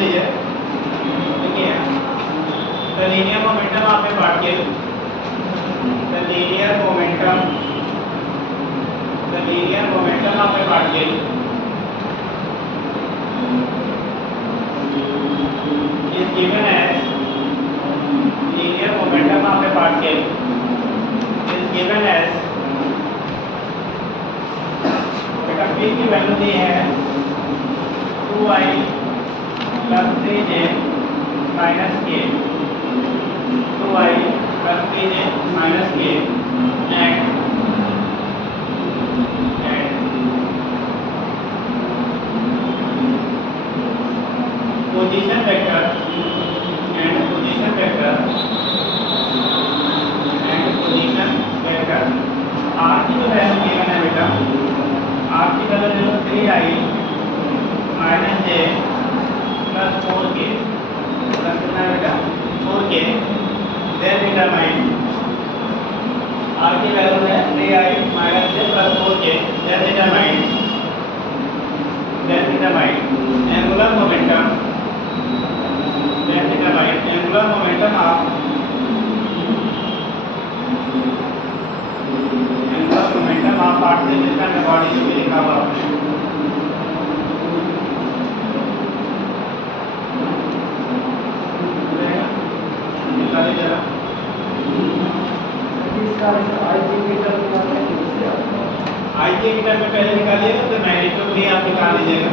लीजिए, देखिए the linear momentum of A particle, the linear momentum of A particle is given as linear momentum of a particle is given as बेटा p की value दी है 2i plus 3j minus k, 2i plus 3j minus k and position vector r की जो value given है बेटा, r की value 3i minus j plus 4k plus कितना है बेटा 4k, then determine r की वैल्यू है 3i minus j plus 4k, then determine angular momentum of particle जिसका बॉडी जो भी लिखा हुआ है निकालिए जरा, आई के की टर्म में पहले निकालिएगा तो मैग्नीट्यूड भी आप निकाल लीजिएगा।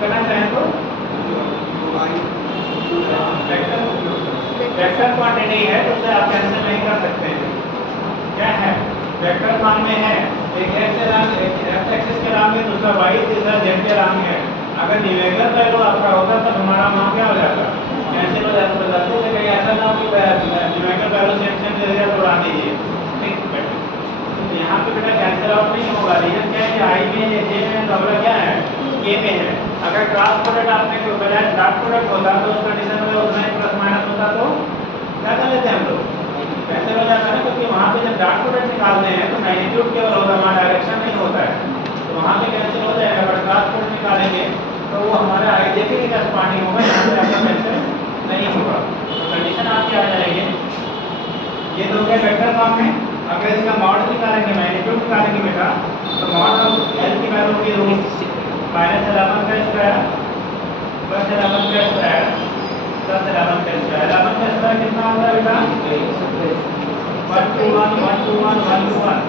करना चाहें तो वेक्टर क्वांटिटी है तो उसे आप कैंसिल नहीं कर सकते हैं। क्या है? वेक्टर फॉर्म में है, एक x एक्सिस के नाम में, दूसरा y, तीसरा z के नाम है। अगर न्यूमेरिकल वैल्यू आपका होता तो हमारा मान क्या हो जाता? कैंसिल हो जाता। तो गलती से कहीं ऐसा ना हो कि न्यूमेरिकल वैल्यू सेम दे दिया तो उड़ा दीजिए। ठीक है, तो यहाँ पे बेटा कैंसिल आउट नहीं होगा। रीजन क्या है? आई में, जे में, अगला क्या है? के में है। अगर क्रॉस प्रोडक्ट आपने के बजाय डॉट प्रोडक्ट होता तो उस कंडीशन में उतना ही प्लस माइनस होता तो क्या कर लेते हैं हम लोग? कैंसिल हो जाता है ना, क्योंकि वहाँ पे जब डॉट प्रोडक्ट निकालते हैं तो मैग्नीट्यूड केवल होगा, वहाँ डायरेक्शन नहीं होता है, तो वहाँ पे कैंसिल हो जाएगा। अगर क्रॉस प्रोडक्ट निकालेंगे तो वो हमारा आई जे के करस्पॉन्डिंग होगा, यहाँ पे आपका कैंसिल नहीं होगा। तो कंडीशन आपकी आ जाएगी। ये तो हो गया वेक्टर फॉर्म में। अगर इसका मॉड निकालेंगे, मैग्नीट्यूड निकालेंगे बेटा, तो मॉड ऑफ एल की वैल्यू की रूट -11 का स्क्वायर प्लस 11 का स्क्वायर प्लस 11 का स्क्वायर। 11 का स्क्वायर कितना होता है बेटा? 1 to 1 1 to 1 1 to 1,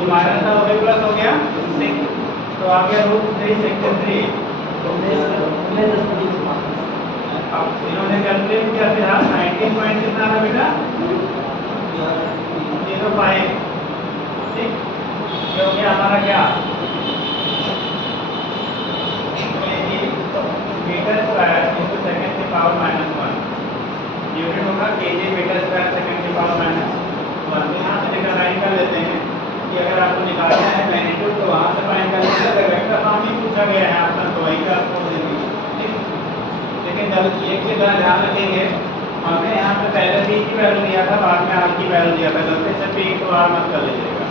ये माइनस का हो गया प्लस हो गया 6, तो आ गया √3 सेक्टर 3। अब इन्होंने कैलकुलेट किया फिर 19 पॉइंट कितना है बेटा? 05। ठीक, ये हो गया हमारा क्या? मीटर स्क्वायर इंटू सेकंड की पावर -1, यूनिट होगा केजी मीटर स्क्वायर सेकंड की पावर -1। तो यहाँ से डिटरमाइन कर लेते हैं कि अगर आपको निकालना है मैग्नीट्यूड तो वहाँ से फाइंड कर लेंगे। अगर वेक्टर फॉर्म में पूछा गया है ऑप्शन तो वहीं पे आपको देंगे। ठीक, लेकिन गलती एक चीज़ ध्यान रखेंगे, हमने यहाँ पे पहले b की वैल्यू दिया था, बाद में r की वैल्यू दिया था। गलती से p तो r मत कर लीजिएगा,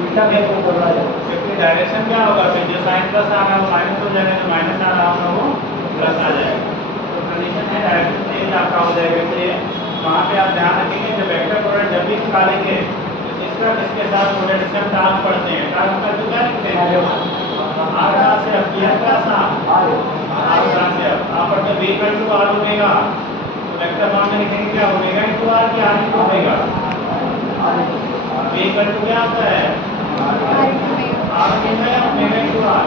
उल्टा भी आपको कर रहा है, क्योंकि डायरेक्शन क्या होगा? फिर जो साइन प्लस आ रहा है वो माइनस हो जाएगा, जो माइनस आ रहा होगा वो प्लस आ जाएगा। तो कंडीशन है डायरेक्शन चेंज आपका हो जाएगा। इसलिए वहाँ पे आप ध्यान रखेंगे जब वेक्टर प्रोडक्ट जब भी निकालेंगे तो इसका किसके साथ प्रोडक्शन टास्क पढ़ते हैं, टास्क का तो क्या लिखते हैं? आर कहाँ से अब किया क्या सा आर कहाँ से अब आप पढ़ते b = r ओमेगा, तो वेक्टर फॉर्म में लिखेंगे क्या? ओमेगा इंटू आर की आर इंटू ओमेगा। b = क्या होता है? आर ओमेगा या omega into r?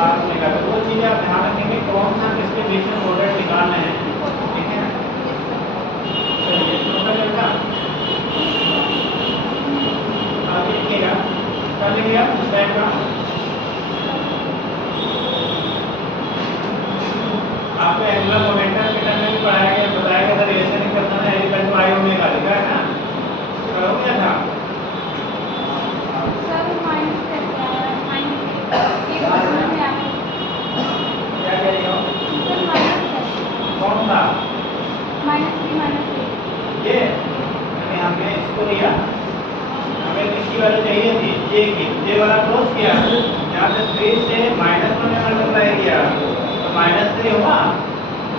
R omega. तो वो चीज़ें आप ध्यान रखेंगे कौन सा किसके बीच में प्रोडक्ट निकालना है। ठीक है, चलिए छोटा लड़का आगे लिखिएगा, कर लेंगे आप इस टाइप का। आपको एंगुलर मोमेंटम के टर्म में भी पढ़ाया गया, बताया गया था रिलेशन करना है इक्वल टू आई ओमेगा, लिखा है ना? करो क्या था? क्या कह रही हो? कौन सा? ये हमने इसको लिया, हमें किसकी वैल्यू चाहिए थी? जे की। जे वाला क्लोज किया, यहाँ से 3 से -1 में मल्टीप्लाई किया तो -3 हुआ।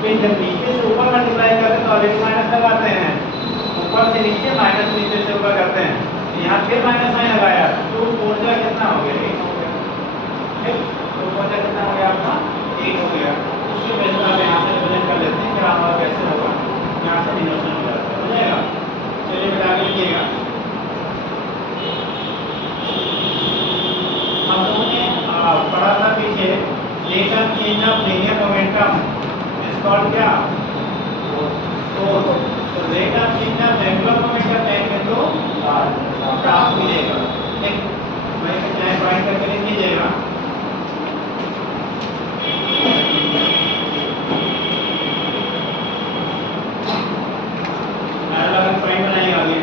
फिर जब नीचे से ऊपर मल्टीप्लाई करते हैं तो ऑलरेडी माइनस लगाते हैं, ऊपर से नीचे माइनस नीचे से ऊपर करते हैं। यहाँ फिर माइनस साइन लगाया तो 4 जा कितना हो गया? 8 हो गया। ठीक, तो 4 जा कितना हो गया आपका? 8 हो गया। उसके बेस पर आप यहाँ से रिप्रेजेंट कर लेते हैं कि हमारा कैसे होगा, यहाँ से डिनोशन हो जाता है, हो जाएगा। चलिए बेटा आगे लिखिएगा। हम लोगों ने पढ़ा था पीछे rate of change of linear momentum is called क्या? फोर्स। तो rate of change of angular momentum लेंगे तो टास्क मिलेगा। ठीक, मैं चाहे पॉइंट करके लिख लीजिएगा। पॉइंट बनाइए आगे।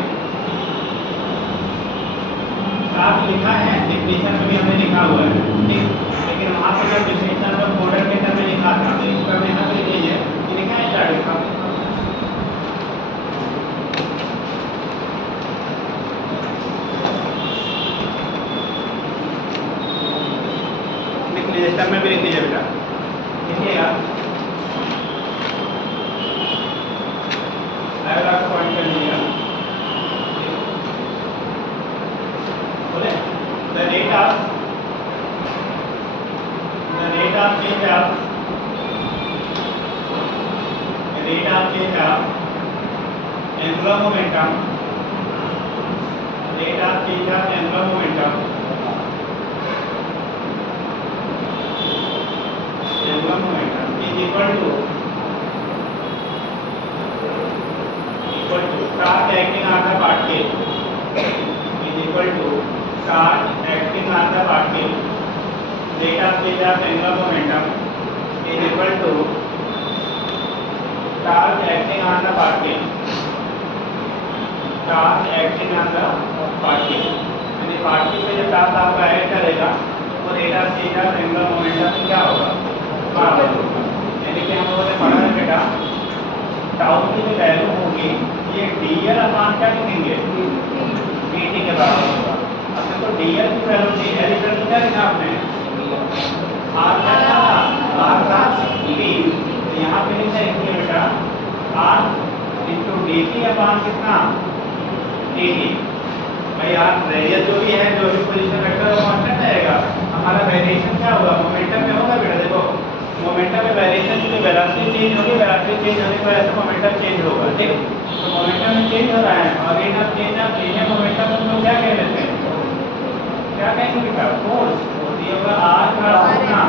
साथ लिखा है, डिफिनेशन में भी हमने लिखा हुआ है। ठीक, लेकिन वहाँ पे जब डिफिनेशन में प्रोडक्ट के टर्म में लिखा था तो इस पर यहाँ पे लिख लीजिए, ये लिखा है स्टार्ट का। लिख लीजिए, टर्म में भी लिख लीजिए बेटा, लिखिएगा। अगला पॉइंट कर लीजिएगा। बोले the rate of change of angular momentum, rate of change of angular momentum is equal to rate of change of angular momentum is equal to charge acting on the particle. Charge acting on the particle, यानी particle पे जो charge आपका add करेगा वो rate of change of angular momentum में क्या होगा, बराबर होगा। यानी कि हम लोगों ने पढ़ा है बेटा टाउ की जो वैल्यू होगी ये dl अपॉन क्या लिखेंगे, dt के बराबर होगा। अब देखो dl की वैल्यू थी l इक्वल टू क्या लिखा आपने, r प्लस b, तो यहाँ पे लिखा है बेटा r इंटू dt अपॉन कितना, भाई यार रेडियस जो भी है, जो भी पोजीशन वेक्टर वो कांस्टेंट रहेगा। हमारा वेरिएशन क्या होगा, मोमेंटम में होगा बेटा। देखो मोमेंटम में वेरिएशन की वेलोसिटी चेंज होगी, वेलोसिटी चेंज होने की वजह से मोमेंटम चेंज होगा, ठीक। तो मोमेंटम में चेंज हो रहा है और rate of change of linear momentum को हम लोग क्या कह लेते हैं, क्या कहेंगे बेटा, फोर्स। ये होगा r प्लस कितना,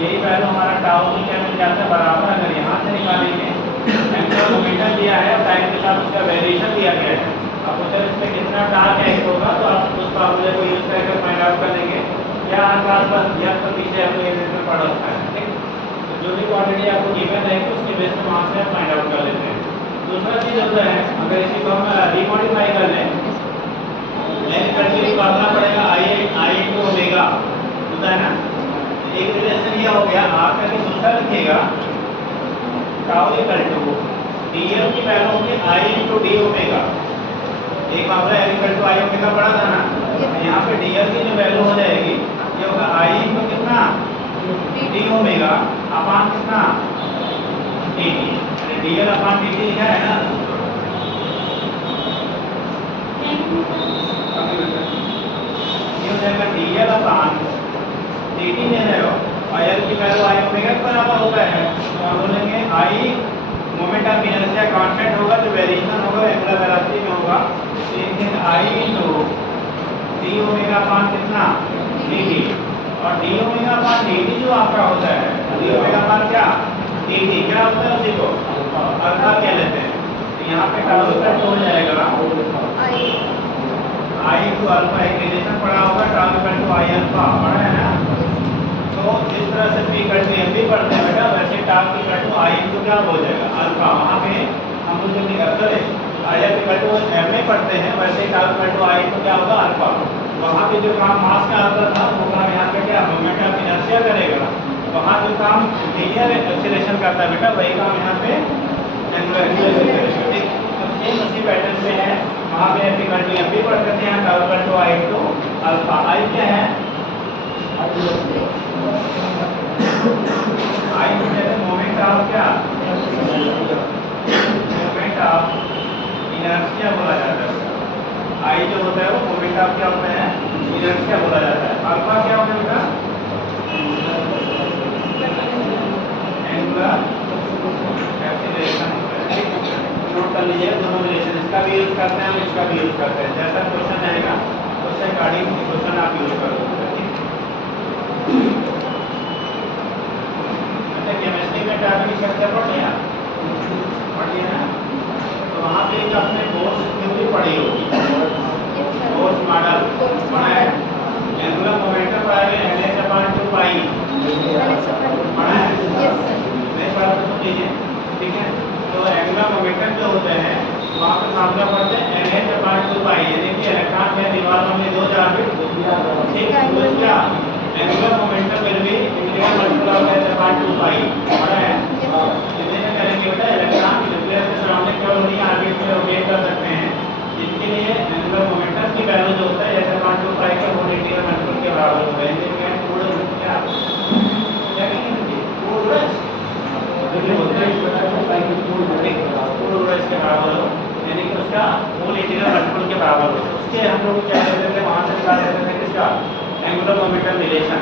यही वैल्यू हमारा टाउ की क्या मिल जाता है, बराबर। अगर यहाँ से निकालेंगे एंगुलर मोमेंटम दिया है और टाइम के साथ उसका वेरिएशन दिया गया है, अब अगर इसमें कितना टार्क एक्ट होगा तो आप उस फार्मूले को यूज करके फाइंड आउट कर लेंगे, या आसपास बस या तो पीछे हमने ये में पढ़ा रखा है, ठीक। तो जो भी क्वांटिटी आपको गिवन रहेगी उसके बेस पे वहाँ से आप फाइंड आउट कर लेते हैं। दूसरा चीज़ होता है, अगर इसी को हम रिमॉडिफाई कर लें, लेकिन करके निकालना पड़ेगा आई इंटू ओमेगा, होता है ना। एक रिलेशन ये हो गया, आप करके दूसरा लिखिएगा टाउ इक्वल टू dl की वैल्यू होगी i इंटू डी ओमेगा। एक मामला l equal to I omega पढ़ा था ना, यहाँ पे dl की जो वैल्यू हो जाएगी ये होगा i इंटू कितना, डी ओमेगा अपॉन कितना, dt। dl अपॉन dt लिखा है ना, ये हो जाएगा dl अपॉन dt ले रहे हो और l की वैल्यू i ओमेगा के बराबर होता है, तो हम बोलेंगे i moment of inertia constant होगा, जो वेरिएशन होगा एंगुलर वेलोसिटी में होगा, लेकिन i into D omega upon कितना, dt। और डी ओमेगा अपॉन dt जो आपका होता है, डी ओमेगा अपॉन क्या, dt क्या होता है, उसी को अल्फा कह लेते हैं। तो यहाँ पे टाउ इक्वल टू हो जाएगा i इनटू अल्फा, एक रिलेशन पढ़ा होगा tau equal to i alpha, पढ़ा है ना। तो जिस तरह से p इक्वल टू m भी पढ़ते हैं बेटा, वैसे tau equal to i into क्या हो जाएगा, अल्फा। वहाँ पे हम लोग जो निकलते हैं i इक्वल टू m में पढ़ते हैं, वैसे tau equal to i into क्या होगा, अल्फा। वहाँ पे जो काम मास का आता था वो काम यहाँ पे क्या मोमेंट ऑफ इनर्शिया करेगा, वहाँ जो काम लीनियर एक्सेलरेशन करता है बेटा, वही काम यहाँ पे एंगुलर एक्सेलरेशन करेगा, ठीक। तो सेम उसी पैटर्न पे है, वहाँ पे f इक्वल टू m भी पढ़ सकते हैं, tau equal to i into alpha. i क्या है, आई मोमेंट ऑफ क्या, मोमेंट ऑफ इनर्शिया बोला जाता है। आई जो होता है वो मोमेंट ऑफ क्या होता है, इनर्शिया बोला जाता है। अल्फा क्या होता है बेटा, एंगुलर एक्सीलरेशन होता है, ठीक। नोट कर लीजिए दोनों रिलेशन, इसका भी यूज करते हैं हम, इसका भी यूज करते हैं। जैसा क्वेश्चन आएगा उससे अकॉर्डिंग क्वेश्चन आप यूज कर सकते हैं, ठीक। केमिस्ट्री में डायनामिक स्ट्रक्चर पढ़ लिया ना, तो वहाँ पे एक आपने फोर्स थ्योरी पढ़ी होगी, फोर्स मॉडल पढ़ा है, एंगुलर मोमेंटम पढ़ा है, NH अपॉन 2 पाई पढ़ा है, नहीं पढ़ा तो सुन लीजिए, ठीक है। तो एंगुलर मोमेंटम जो होते हैं वहाँ पे मामला पढ़ते हैं NH अपॉन 2 पाई, यानी कि इलेक्ट्रॉन के दीवारों में 2 ऑर्बिट, ठीक। तो क्या angular momentum will be integral multiple of h upon 2 पाई, पढ़ा है। कितने में करेंगे बेटा, इलेक्ट्रॉन न्यूक्लियस के सराउंडिंग केवल उन्हीं ऑर्बिट में रोटेट कर सकते हैं जिनके लिए एंगुलर मोमेंटम की वैल्यू जो होता है h अपॉन 2 पाई के होल इंटीग्रल मल्टीपल के बराबर होता है। यानी कि पूर्ण क्या कहेंगे, पूर्ण होता है पूर्ण के बराबर हो, यानी कि उसका होल इंटीग्रल मल्टीपल के बराबर हो। उसके हम लोग क्या करते थे, वहाँ से निकाल देते थे किसका, एंगुलर मोमेंटम रिलेशन।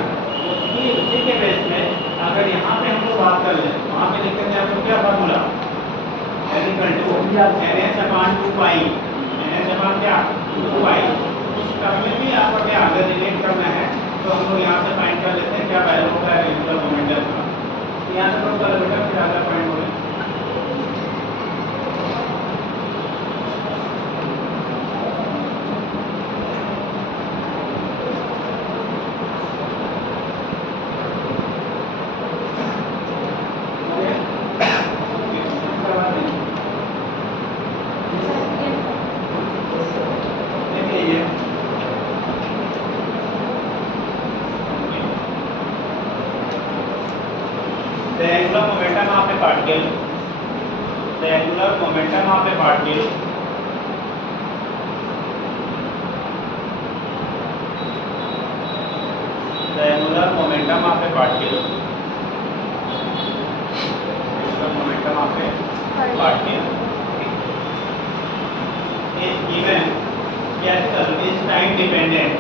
उसी के बेस में अगर यहाँ पे हम लोग बात कर लें, वहाँ पे लिखते हैं हम लोग क्या फार्मूला, NH अपॉन 2 पाई, NH अपॉन क्या 2 पाई। उस टर्म में भी आपको क्या अगर रिलेट करना है तो हम लोग यहाँ से फाइंड कर लेते हैं क्या वैल्यू होगा एंगुलर मोमेंटम का। यहाँ से लोग कर बेटा फिर अगला पॉइंट बोले। Particle, the angular momentum of A particle the angular momentum of a particle, angular momentum of a particle is given is time dependent,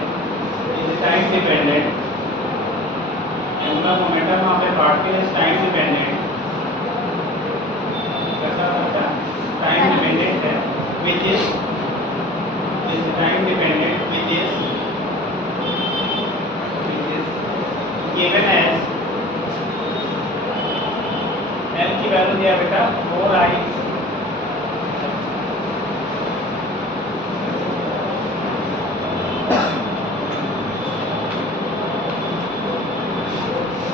angular momentum of a particle is time dependent, कैसा होता है time dependent है, which is time dependent, which is given as m की value दिया बेटा 4i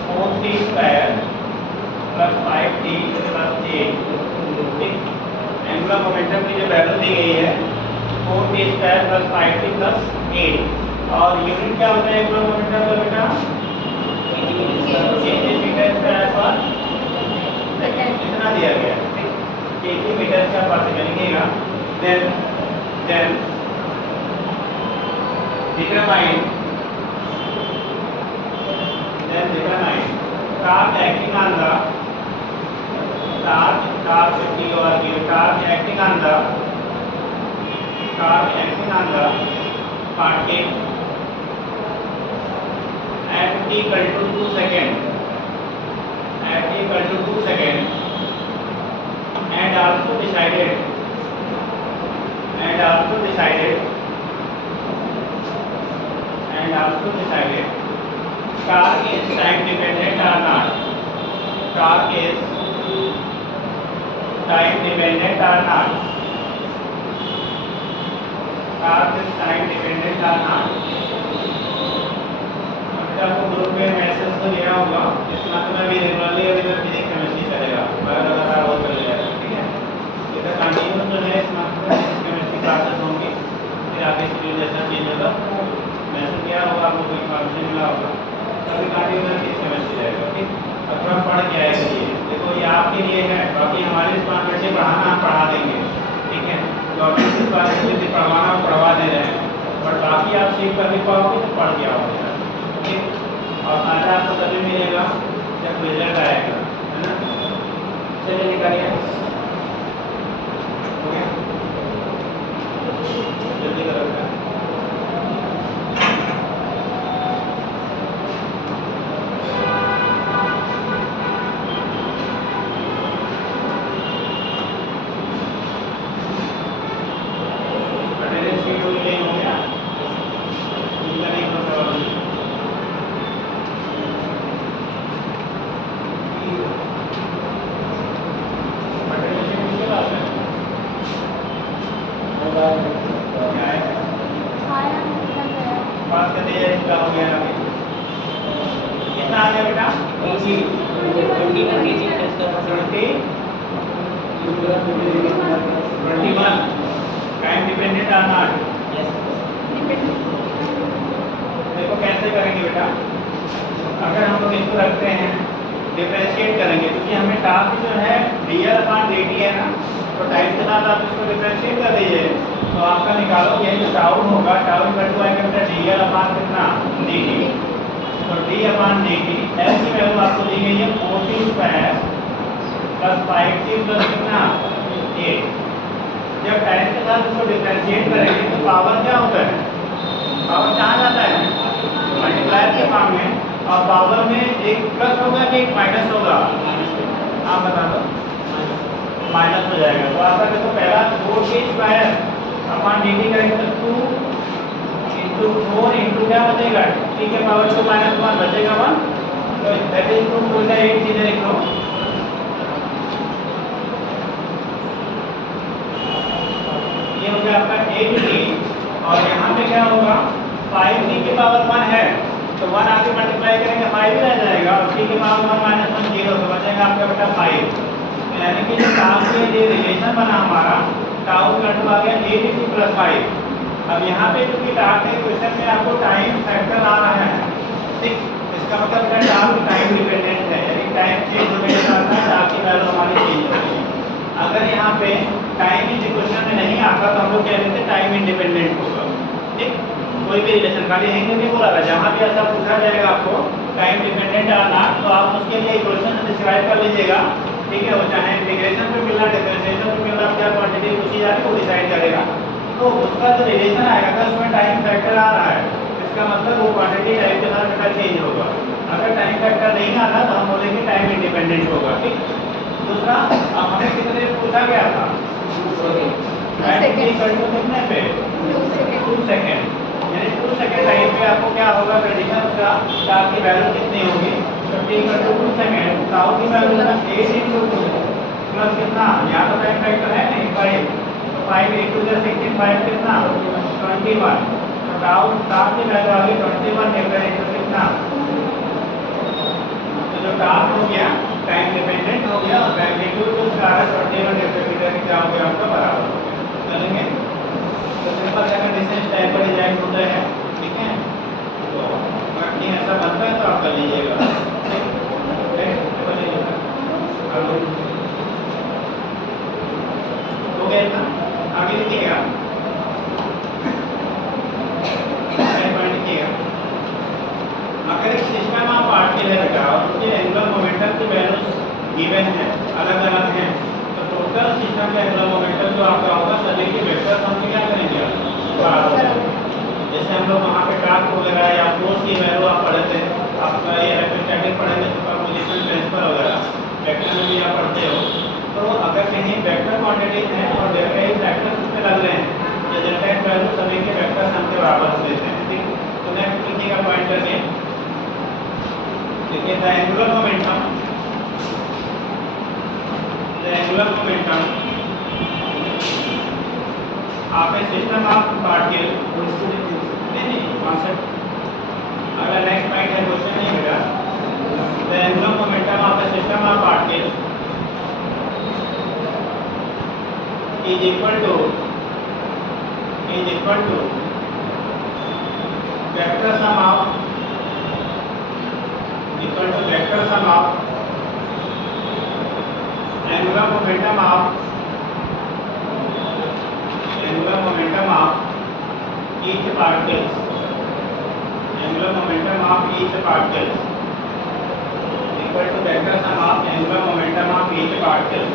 4t square plus 5t plus 8, ठीक। Angular momentum की जो वैल्यू दी गई है 4t square plus 5t plus 8, और यूनिट क्या होता है एंगुलर मोमेंटम का बेटा इतना दिया गया है मीटर का पर सेकंड लिखेगा। Then determine charge acting on the particle at t equal to 2 seconds, and also decided torque is time dependent or not, torque is time dependent or not, आपको ग्रुप में मैसेज तो दिया होगा, इस month में भी regularly available physics chemistry चलेगा, लगातार वो चल जाएगा, ठीक है। इधर कंटिन्यू जो है इस मंथ में फिजिक्स केमिस्ट्री क्लासेस होंगी, फिर आगे शेड्यूल जैसा चेंज होगा मैसेज दिया होगा, आपको कोई इन्फॉर्मेशन मिला होगा, तभी कंटिन्यू फिजिक्स केमिस्ट्री जाएगा, ठीक। अब थोड़ा पढ़ के आएगा ये, देखो ये आपके लिए है, बाकी हमारे डिपार्टमेंट से पढ़ाना हम पढ़ा देंगे, ठीक है। गवर्नमेंट डिपार्टमेंट से पढ़वाना पढ़वा दे रहे हैं, बट बाकी आप सीख कर नहीं पाओगे तो पढ़ के आओगे, और आज आपको तभी मिलेगा जब रिजल्ट आएगा, है ना। चलिए निकालिए, हो गया, जल्दी करो बेटा। अटेंडेंस शेड्यूल नहीं हो गया, इनका नहीं होता पास कर दिया, इसका हो गया अभी कितना आ गया बेटा 21 टाइम डिपेंडेंट आर नॉट, देखो कैसे करेंगे बेटा। अगर हम लोग इसको रखते हैं डिफरेंशिएट करेंगे, क्योंकि हमें टास्क जो है dl/dt है ना, तो टाइम के साथ आप इसको डिफरेंशिएट कर दीजिए तो आपका निकालोगे जो टाउ होगा, टाउ इक्वल टू आएगा बेटा dl/dt, तो d/dt एल की वैल्यू आपको दी गई है 4t square plus 5t plus कितना 8। जब टाइम के साथ इसको डिफरेंशिएट करेंगे तो पावर क्या होता है, पावर कहाँ जाता है मल्टीप्लायर के फॉर्म में, और पावर में एक प्लस होगा कि एक माइनस होगा, आप बता दो, माइनस हो जाएगा। तो आपका देखो पहला 4t स्क्वायर अपॉन dt करेंगे तो 2 इंटू 4 इंटू क्या बचेगा t के पावर 2 माइनस 1 बचेगा 1, तो दैट इज 2 4 का 8 सीधे लिख लो। ये हो गया आपका 8t, और यहाँ पे क्या होगा 5t के पावर 1 है तो 1 आगे मल्टीप्लाई करेंगे 5 ही रह जाएगा, और t के पावर 1 माइनस 1 0, तो बचेगा आपका बेटा 5। यानी कि जो टाउ के लिए रिलेशन बना हमारा, टाउ का टू आ गया 8t प्लस 5। अब यहाँ पे क्योंकि टाउ के क्वेश्चन में आपको टाइम फैक्टर आ रहा है, ठीक, इसका मतलब टाउ टाइम डिपेंडेंट है, यानी टाइम चेंज होने के साथ साथ आर की वैल्यू हमारी चेंज होगी। अगर यहाँ पे टाइम इस इक्वेशन में नहीं आता तो हम लोग कह देते टाइम इंडिपेंडेंट होगा। ठीक, कोई भी रिलेशन खाली यहीं नहीं बोला था, जहाँ भी ऐसा पूछा जाएगा आपको टाइम डिपेंडेंट आना तो आप उसके लिए इक्वेशन डिस्क्राइब कर लीजिएगा। ठीक है, वो चाहे इंटीग्रेशन पे मिलना डिफरेंशिएशन पे मिलना, क्या क्वांटिटी पूछी जा रही है वो डिसाइड करेगा। तो उसका जो रिलेशन आएगा अगर उसमें टाइम फैक्टर आ रहा है इसका मतलब वो क्वांटिटी टाइम के साथ का चेंज होगा। अगर टाइम फैक्टर नहीं आ रहा तो हम बोलेंगे टाइम इंडिपेंडेंट होगा। ठीक, दूसरा अब हमें कितने पूछा गया था, कितने पे 2 सेकेंड, यानी 2 सेकेंड टाइम पे आपको क्या होगा प्रेडिक्शन उसका टाइम की वैल्यू कितनी होगी, 2 सेकेंड टाउ की वैल्यू का 8 × 2 प्लस कितना, यहाँ तो टाइम फैक्टर है नहीं 5, तो 5 × 2 = 16, 5 कितना 21, तो टाउ की वैल्यू आ गई 21 डिफरेंट कितना, तो जो टाइम हो गया टाइम डिपेंडेंट हो गया और मैग्नीट्यूड जो उसका 21 डिफरेंट क्या हो गया आपका बराबर हो गया। चलेंगे तो सिंपल सा कंडीशन टाइप पर डिजाइन होता है। ठीक है, तो अगर ऐसा बनता है तो आप कर लीजिएगा। हो गया इतना, आगे लिखिएगा लिखिएगा। अगर एक सिस्टम आप पार्टिकल है बेटा और उसके एंगुलर मोमेंटम की वैल्यूज गिवन है अलग अलग हैं तो टोटल सिस्टम का एंगुलर मोमेंटम जो आपका होगा सभी के वेक्टर सम से क्या करेंगे आप, जैसे हम लोग वहाँ पे टास्क वगैरह या फोर्स की वैल्यू आप पढ़े थे, आपका ये इलेक्ट्रोस्टैटिक पढ़ेंगे सुपरपोजिशन ट्रांसफर वगैरह वेक्टर में भी आप पढ़ते हो। तो अगर कहीं वेक्टर क्वांटिटीज हैं और कई फैक्टर्स उस पर लग रहे हैं तो जनरेट वैल्यू सभी के वेक्टर सम के बराबर हो देते हैं। ठीक, तो नेक्स्ट लिखिएगा पॉइंट करके, देखिए द एंगुलर मोमेंटम आप सिस्टम ऑफ पार्टिकल नहीं कॉन्सेप्ट, अगर नेक्स्ट पॉइंट है क्वेश्चन नहीं बेटा, the angular momentum of the system of particle is equal to vector sum of angular momentum of each particles, angular momentum of each particles equal to vector sum of angular momentum of each particles।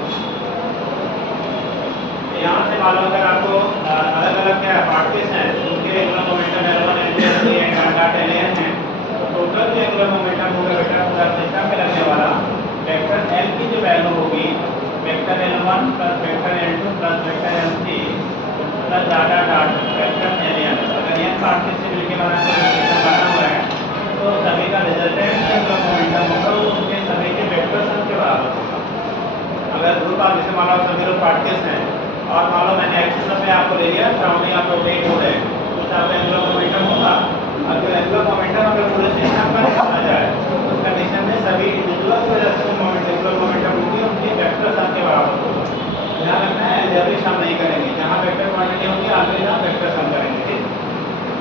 यहाँ से मालूम अगर आपको अलग अलग क्या particles हैं उनके angular momentum L1 L2 L3 L हैं तो टोटल जो एंगुलर मोमेंटम होगा बेटा पूरा सिस्टम में लगने वाला वेक्टर L की जो वैल्यू होगी vector L1 plus vector L2 plus vector L3 plus dot vector Ln, अगर n पार्टिकल से मिलकर बना सिस्टम बना हुआ है तो सभी का रिजल्टेंट एंगुलर मोमेंटम होगा वो उनके सभी के वेक्टर सम के बराबर होगा। अगर ग्रुप आप जैसे मान लो सभी लोग पार्टिकल्स हैं और मान लो मैंने एक्सिस में आपको ले लिया सराउंडिंग आप रोटेट हो रहे हैं तो उसका एंगुलर मोमेंटम होगा। अगर एंगुलर मोमेंटम अगर पूरे सिस्टम का निकाला जाए तो उस कंडीशन में सभी इंडिविजुअल की वजह से एंगुलर मोमेंटम होगी उनके वेक्टर सम के बराबर होगा। ध्यान रखना है अलजेब्रिक सम नहीं करेंगे, जहाँ वेक्टर क्वांटिटी होगी आगे जहाँ वेक्टर सम करेंगे। ठीक,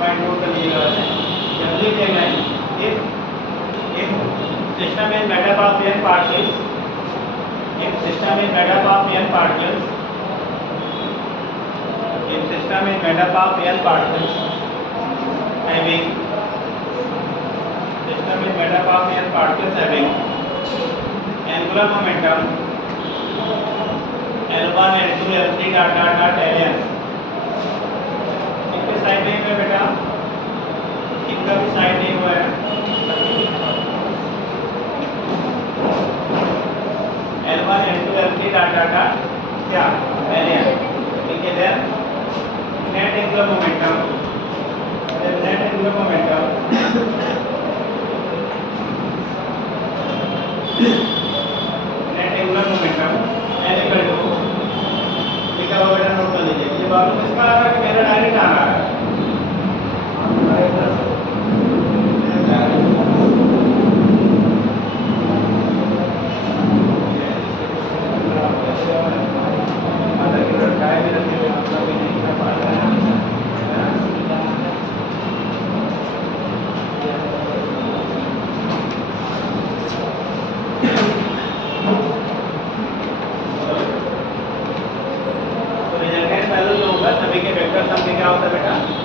पॉइंट नोट कर लीजिएगा। वैसे जनरली कहना है if system is made up of n particles, if system is made up of n particles, if system is made up of n particles having system is made up of n particles having angular momentum L1 L2 L3 dot Ln, इनके side नहीं हुए बेटा, इनका भी side नहीं हुआ है, L1 L2 L3 dot क्या Ln, ठीक है। Then net angular momentum L equal to लिखा हुआ बेटा नोट कर लीजिए। ये मालूम इसका आ रहा है कि मेरा डायरेक्ट आ रहा है,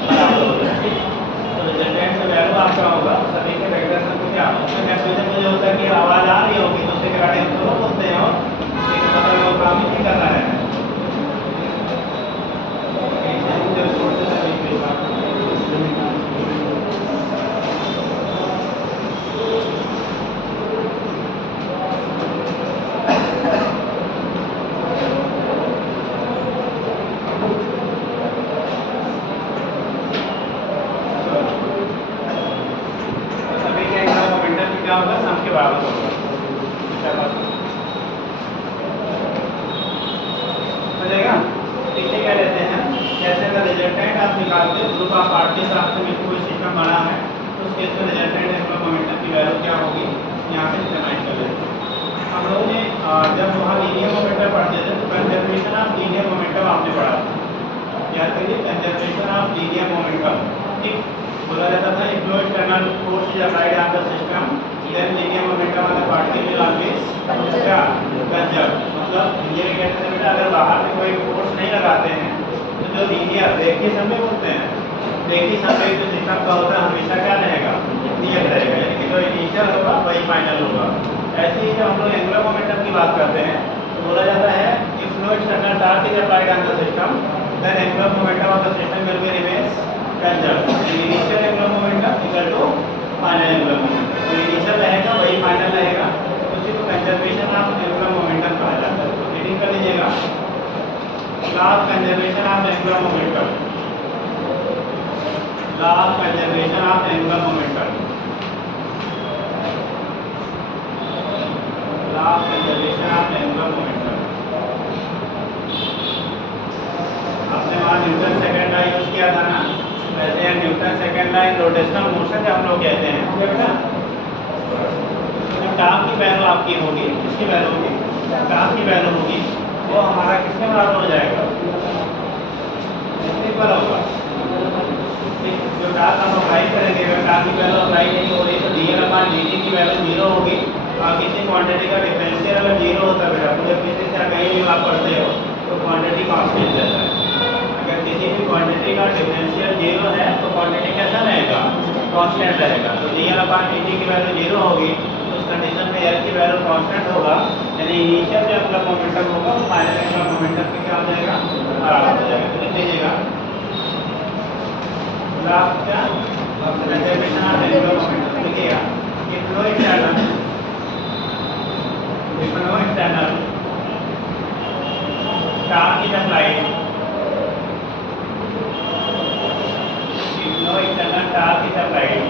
बराबर हो गया। ठीक, तो रिजल्टेंट का वैल्यू आपका होगा सभी के वेक्टर सम को क्या उसमें कंफ्यूजन मुझे होता है कि आवाज़ आ रही होगी तो उससे कराने हम दोनों बोलते हैं और लेकिन पता वो काम ही नहीं करना है। जब वहाँ लीनियर मोमेंटम पढ़ते थे तो कंजर्वेशन ऑफ लीनियर मोमेंटम आपने पढ़ा था। याद करिए कंजर्वेशन ऑफ लीनियर मोमेंटम। ठीक, बोला जाता था if no external force is applied on the system then linear momentum of the particle will always क्या कंजर्व। मतलब हिंदी में कहते हैं बेटा अगर बाहर से कोई फोर्स नहीं लगाते हैं तो जो लीनियर रेखीय संवेग बोलते हैं रेखीय संवेग जो सिस्टम का होता है हमेशा क्या रहेगा नियत रहेगा, यानी कि जो इनिशियल होगा वही फाइनल होगा। ऐसे ही जब हम लोग एंगुलर मोमेंटम की बात करते हैं तो बोला जाता है if no external torque is applied on the system then angular momentum of the system will be remains conserve. Initial angular momentum equal to final angular momentum. जो इनिशियल रहेगा वही फाइनल रहेगा, उसी को कंजर्वेशन ऑफ एंगुलर मोमेंटम कहा जाता है। तो रीडिंग कर लीजिएगा law of conservation of angular momentum, law of conservation of angular momentum, law of conservation of angular momentum. आपने वहाँ न्यूटन सेकंड लॉ यूज किया था ना, वैसे यहाँ Newton second law in rotational motion हम लोग कहते हैं बेटा। जो टॉर्क की वैल्यू आपकी होगी किसकी वैल्यू होगी टॉर्क की वैल्यू होगी वो हमारा किसके बराबर हो जाएगा कितने पर होगा। जो टॉर्क हम अप्लाई करेंगे अगर टॉर्क की वैल्यू अप्लाई नहीं हो रही तो dl/dt की वैल्यू 0 होगी और किसी क्वांटिटी का डिफरेंशियल अगर 0 होता है बेटा पूरे फिजिक्स या कहीं भी आप पढ़ते हो तो क्वांटिटी कांस्टेंट रहता है। अगर किसी भी क्वांटिटी का डिफरेंशियल 0 है तो क्वांटिटी कैसा रहेगा कांस्टेंट रहेगा। तो dl/dt की वैल्यू 0 होगी तो उस कंडीशन में L की वैल्यू कांस्टेंट होगा, यानी इनिशियल जो एंगुलर मोमेंटम होगा वो फाइनल एंगुलर मोमेंटम के क्या हो जाएगा बराबर हो जाएगा। तो लिख लीजिएगा क्या कंजर्वेशन ऑफ एंगुलर मोमेंटम लिखिएगा if no external torque is applied, if no external torque is applied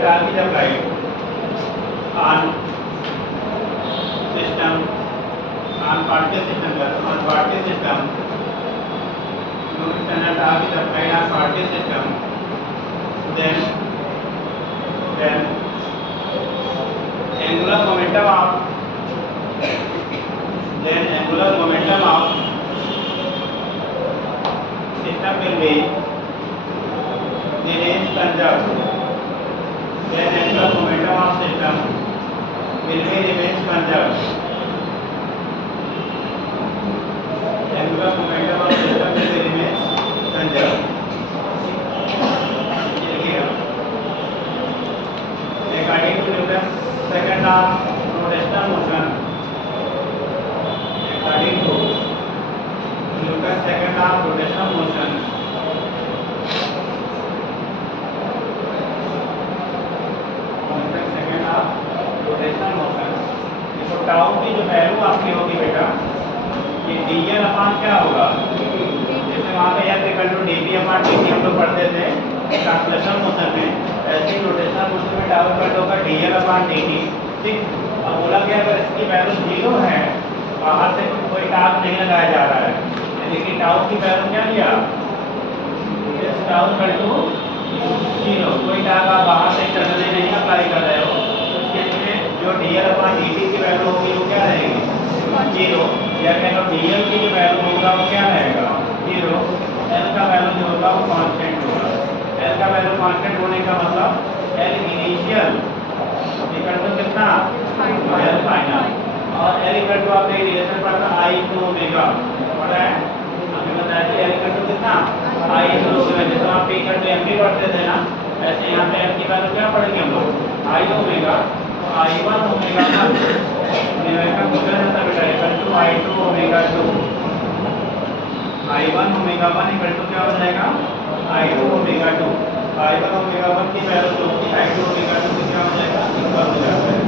torque is applied on system, on particle system, on particle system, no external torque is applied on particle system, then angular momentum of system will be remains conserved. Then angular momentum of system will be remains conserved. Angular momentum of system will be remains conserved. According to Newton's second law of rotational motion, according to Newton's second law of rotational motion, rotational motion इसको tau की जो value आपकी होगी बेटा ये dl/, क्या होगा जैसे वहाँ पे याद इक्वल टू dp/dt हम लोग पढ़ते थे ट्रांसलेशनल मोशन में, ऐसे ही रोटेशनल मोशन में टाउ इक्वल होगा dl/dt। ठीक, अब बोला गया अगर इसकी वैल्यू 0 है बाहर से कोई टाउ नहीं लगाया जा रहा है, लेकिन टाउ की वैल्यू क्या लिया टाउ इक्वल टू 0, कोई टाउ आप बाहर से एक्सटर्नली नहीं अप्लाई कर रहे हो जो dl/dt की वैल्यू होगी वो क्या रहेगी 0, या कह लो dl की जो वैल्यू होगा वो क्या रहेगा 0। एल का वैल्यू जो होगा वो कांस्टेंट होगा। एल का वैल्यू कांस्टेंट होने का मतलब एल इनिशियल इक्वल टू कितना, एल फाइनल, और एल इक्वल टू आपने रिलेशन पढ़ा था आई टू ओमेगा, पढ़ा है हमने बताया कि एल इक्वल टू कितना, आई टू ओमेगा। जैसे आप p equal to m p पढ़ते थे ना, ऐसे यहाँ पे एल की वैल्यू क्या पढ़ेंगे हम लोग, आई ओमेगा। तो आई वन ओमेगा का कितना जाता बेटा, equal to I two omega two. I one omega one equal to क्या हो जाएगा, I two omega two. I one omega one की वैल्यू जो होगी आई टू ओमेगा टू की क्या हो जाएगा, इक्वल हो जाता है।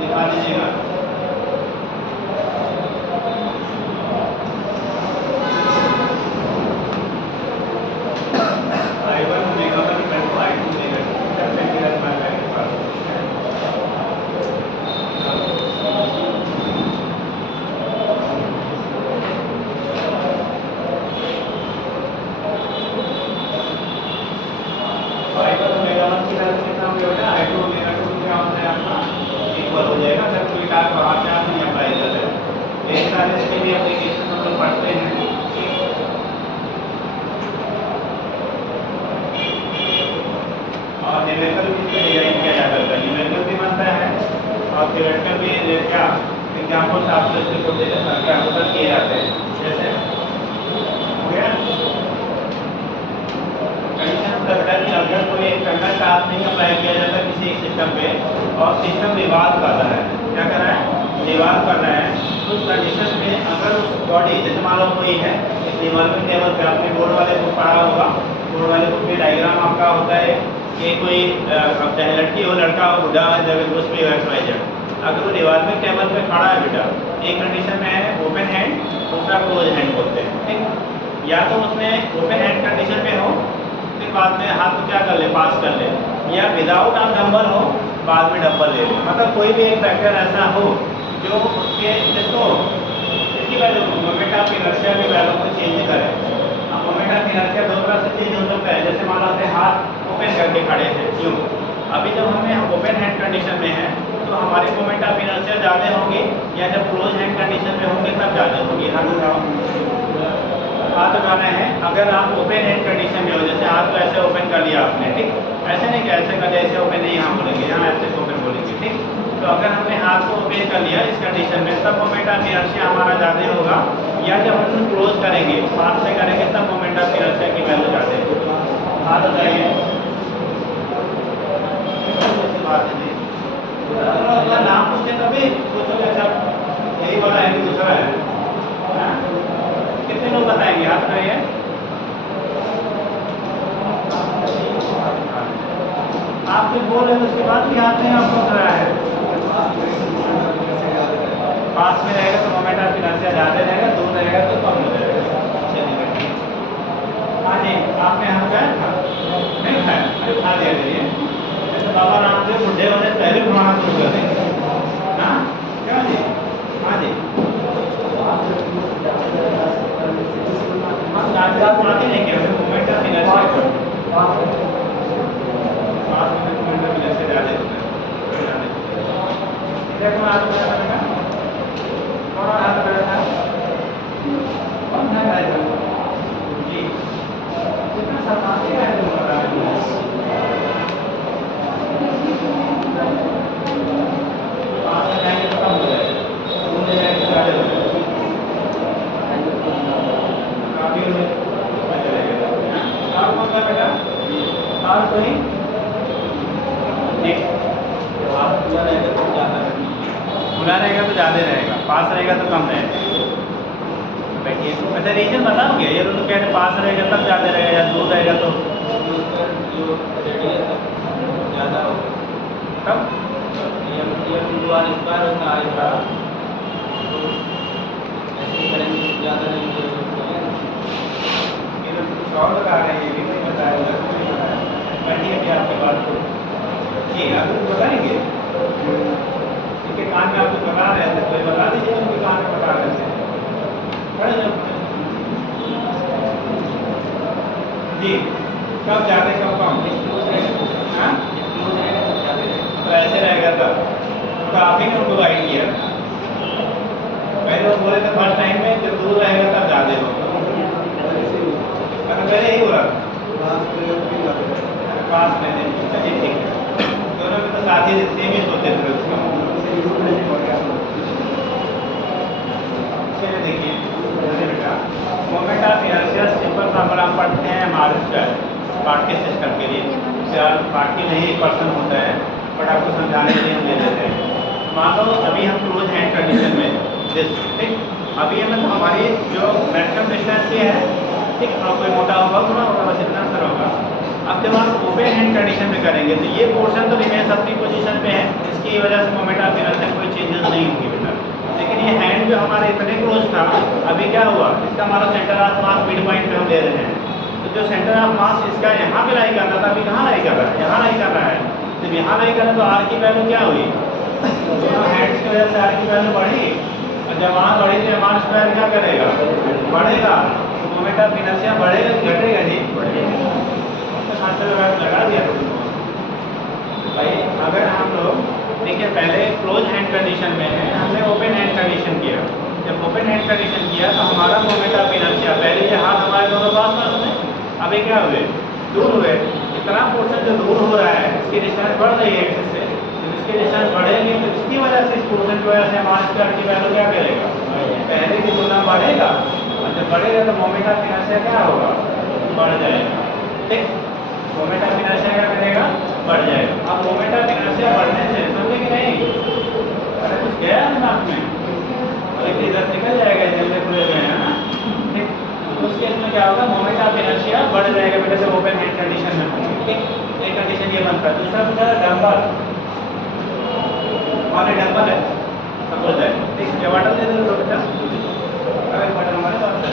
दिखा दीजिएगा। I one omega one equal to I two omega two. Examples आपसे इसको देते हैं कि आपको किए जाते हैं। जैसे हो गया कंडीशन लगता है कि अगर कोई एक कंडक्ट आप नहीं अप्लाई किया जाता किसी एक सिस्टम पे और सिस्टम विवाद कर रहा है, क्या कर रहा है, विवाद कर रहा है, तो उस कंडीशन में अगर उस बॉडी जैसे मान लो कोई है एक रिवॉल्विंग टेबल पे, आपने बोर्ड वाले को पढ़ा होगा, बोर्ड वाले बुक में डायग्राम आपका होता है कि कोई चाहे लड़की हो लड़का हो बुढ़ा है जब उस पर एक्स वाई जेड, अगर वो रिवॉल्विंग टेबल पे खड़ा है बेटा, एक कंडीशन में है ओपन हैंड, दूसरा क्लोज हैंड बोलते हैं, ठीक। या तो उसमें ओपन हैंड कंडीशन में हो, फिर बाद में हाथ को क्या कर ले, पास कर ले, या विदाउट आप डंबल हो, बाद में डंबल ले ले। मतलब कोई भी एक फैक्टर ऐसा हो जो उसके जिसको इसकी वैल्यू मोमेंट ऑफ इनर्शिया की वैल्यू को चेंज करे। अब मोमेंट ऑफ इनर्शिया दो तरह से चेंज हो सकता है। जैसे मान लो अपने हाथ ओपन करके खड़े थे यूँ, अभी जब हमें ओपन हैंड कंडीशन में है तो हमारे मोमेंट ऑफ इनर्शिया ज़्यादा होंगे, या जब क्लोज हैंड कंडीशन में होंगे तब ज़्यादा होगी। हाथ उठाना है, अगर आप ओपन हैंड कंडीशन में हो, जैसे हाथ को ऐसे ओपन कर लिया आपने, ठीक, ऐसे नहीं कि ऐसे कर लिया, ऐसे ओपन नहीं यहाँ बोलेंगे, यहाँ ऐसे ओपन बोलेंगे, ठीक। तो अगर हमने हाथ को ओपन कर लिया इस कंडीशन में, तब मोमेंट ऑफ इनर्शिया हमारा ज़्यादा होगा, या जब हम क्लोज करेंगे, हाथ से करेंगे, तब मोमेंट ऑफ इनर्शिया की वैल्यू ज़्यादा होगी। हाथ उठाइए, अपना नाम पूछे तभी सोचोगे अच्छा यही वाला है कि दूसरा है। कितने लोग बताएंगे, हाथ उठाइए। आप कुछ बोल रहे हैं उसके बाद भी हाथ नहीं आपको उठ रहा है। पास में रहेगा तो मोमेंट ऑफ इनर्शिया ज़्यादा रहेगा, दूर रहेगा तो कम हो जाएगा। चलिए हाँ जी, आपने हाथ उठाया था नहीं उठाया, अरे उठा दिया चलिए। जैसे बाबा रामदेव बुढ़े होने पहले घुमाना शुरू कर देंगे। हाँ क्या जी, हाँ जी आगे नहीं किया मोमेंट ऑफ इनर्शिया ज़्यादा होता है। कौन हाथ उठाया था, कौन था जी, कितना शर्माते हैं लोग बता रहे हैं। खुला रहेगा तो ज़्यादा रहेगा, पास रहेगा तो कम रहेगा। बैठिए, अच्छा रीजन बताओगे, ये तो कह रहे पास रहेगा तब ज़्यादा रहेगा, या दूर रहेगा तो ज़्यादा होगा। तब ज़्यादा नहीं और लगा रहे हैं, ये भी नहीं बताया, बैठिए अभी आपके बात को जी आप कुछ बताएंगे, इनके कान में आप कुछ बता रहे थे, कोई बता दीजिए उनके कान में बता रहे थे जी, कब ज़्यादा कब कम, हाँ तो ऐसे रहेगा तब, तो आप ही ने उनको गाइड किया। पहले वो बोले थे फर्स्ट टाइम में जब दूर रहेगा तब ज़्यादा होगा, पहले ही हो रहा पास में थे। चलिए ठीक है, दोनों में तो साथ ही सेम ही सोते थे उसका। चलिए देखिए बेटा, moment of inertia simple formula हम पढ़ते हैं हमारे पार्ट के सिस्टम के लिए। चार पार्ट के नहीं एक पर्सन होता है, बट आपको समझाने के लिए हम ले लेते हैं। मान लो अभी हम क्लोज हैंड कंडीशन में ठीक, अभी हमें तो हमारी जो मैक्सिमम डिस्टेंस ये है ठीक, और कोई मोटा होगा थोड़ा होगा, बस इतना अंतर होगा। अब जब आप ओपन हैंड कंडीशन में करेंगे तो ये पोर्शन तो रिमेन्स अपनी पोजीशन पे है, इसकी वजह से मोमेंट ऑफ इनर्शिया कोई चेंजेस नहीं होंगी बेटा। लेकिन ये हैंड जो हमारे इतने क्लोज था, अभी क्या हुआ, इसका हमारा centre of mass mid point पे हम ले रहे हैं। तो जो सेंटर ऑफ मास इसका यहाँ पे लाई कर रहा था, अभी कहाँ लाई कर रहा है, यहाँ लाई कर रहा है। जब यहाँ लाई कर रहा है तो आर की वैल्यू क्या हुई, दोनों हैंड्स की वजह से आर की वैल्यू बढ़ी, और जब वहाँ बढ़ी तो एम आर स्क्वायर क्या करेगा, बढ़ेगा। मोमेंट ऑफ इनर्शिया बढ़ेगा कि घटेगा जी, लगा दिया भाई। अगर हम लोग देखिए पहले क्लोज हैंड कंडीशन में है, हमने ओपन हैंड कंडीशन किया। जब ओपन हैंड कंडीशन किया तो हमारा मोमेंट ऑफ इनर्शिया, पहले ये हाथ हमारे दोनों पास में, अभी क्या हुए, दूर हुए। इतना पोर्शन जो दूर हो रहा है इसकी डिस्टेंस बढ़ रही है एक्सिस से, जब इसकी डिस्टेंस बढ़ेगी तो इसकी वजह से इस पोर्शन की वजह से हमारे स्क्वायर की वैल्यू क्या करेगा, पहले की तुलना बढ़ेगा, और जब बढ़ेगा तो मोमेंट ऑफ इनर्शिया क्या होगा, बढ़ जाएगा। ठीक, मोमेंट ऑफ इनर्शिया क्या करेगा, बढ़ जाएगा। अब मोमेंट ऑफ इनर्शिया बढ़ने से समझे कि नहीं, अरे कुछ गया दिमाग में, लेकिन इधर निकल जाएगा जल्दी खुले में, है ना। ठीक, उस केस में क्या होगा, मोमेंट ऑफ इनर्शिया बढ़ जाएगा बेटा जब ओपन हैंड कंडीशन में। ठीक, एक कंडीशन ये बनता है। दूसरा पूछा डंबल, और डंबल है सपोज है, ठीक, ये वाटर दे दो बेटा, अगर वाटर हमारे पास है,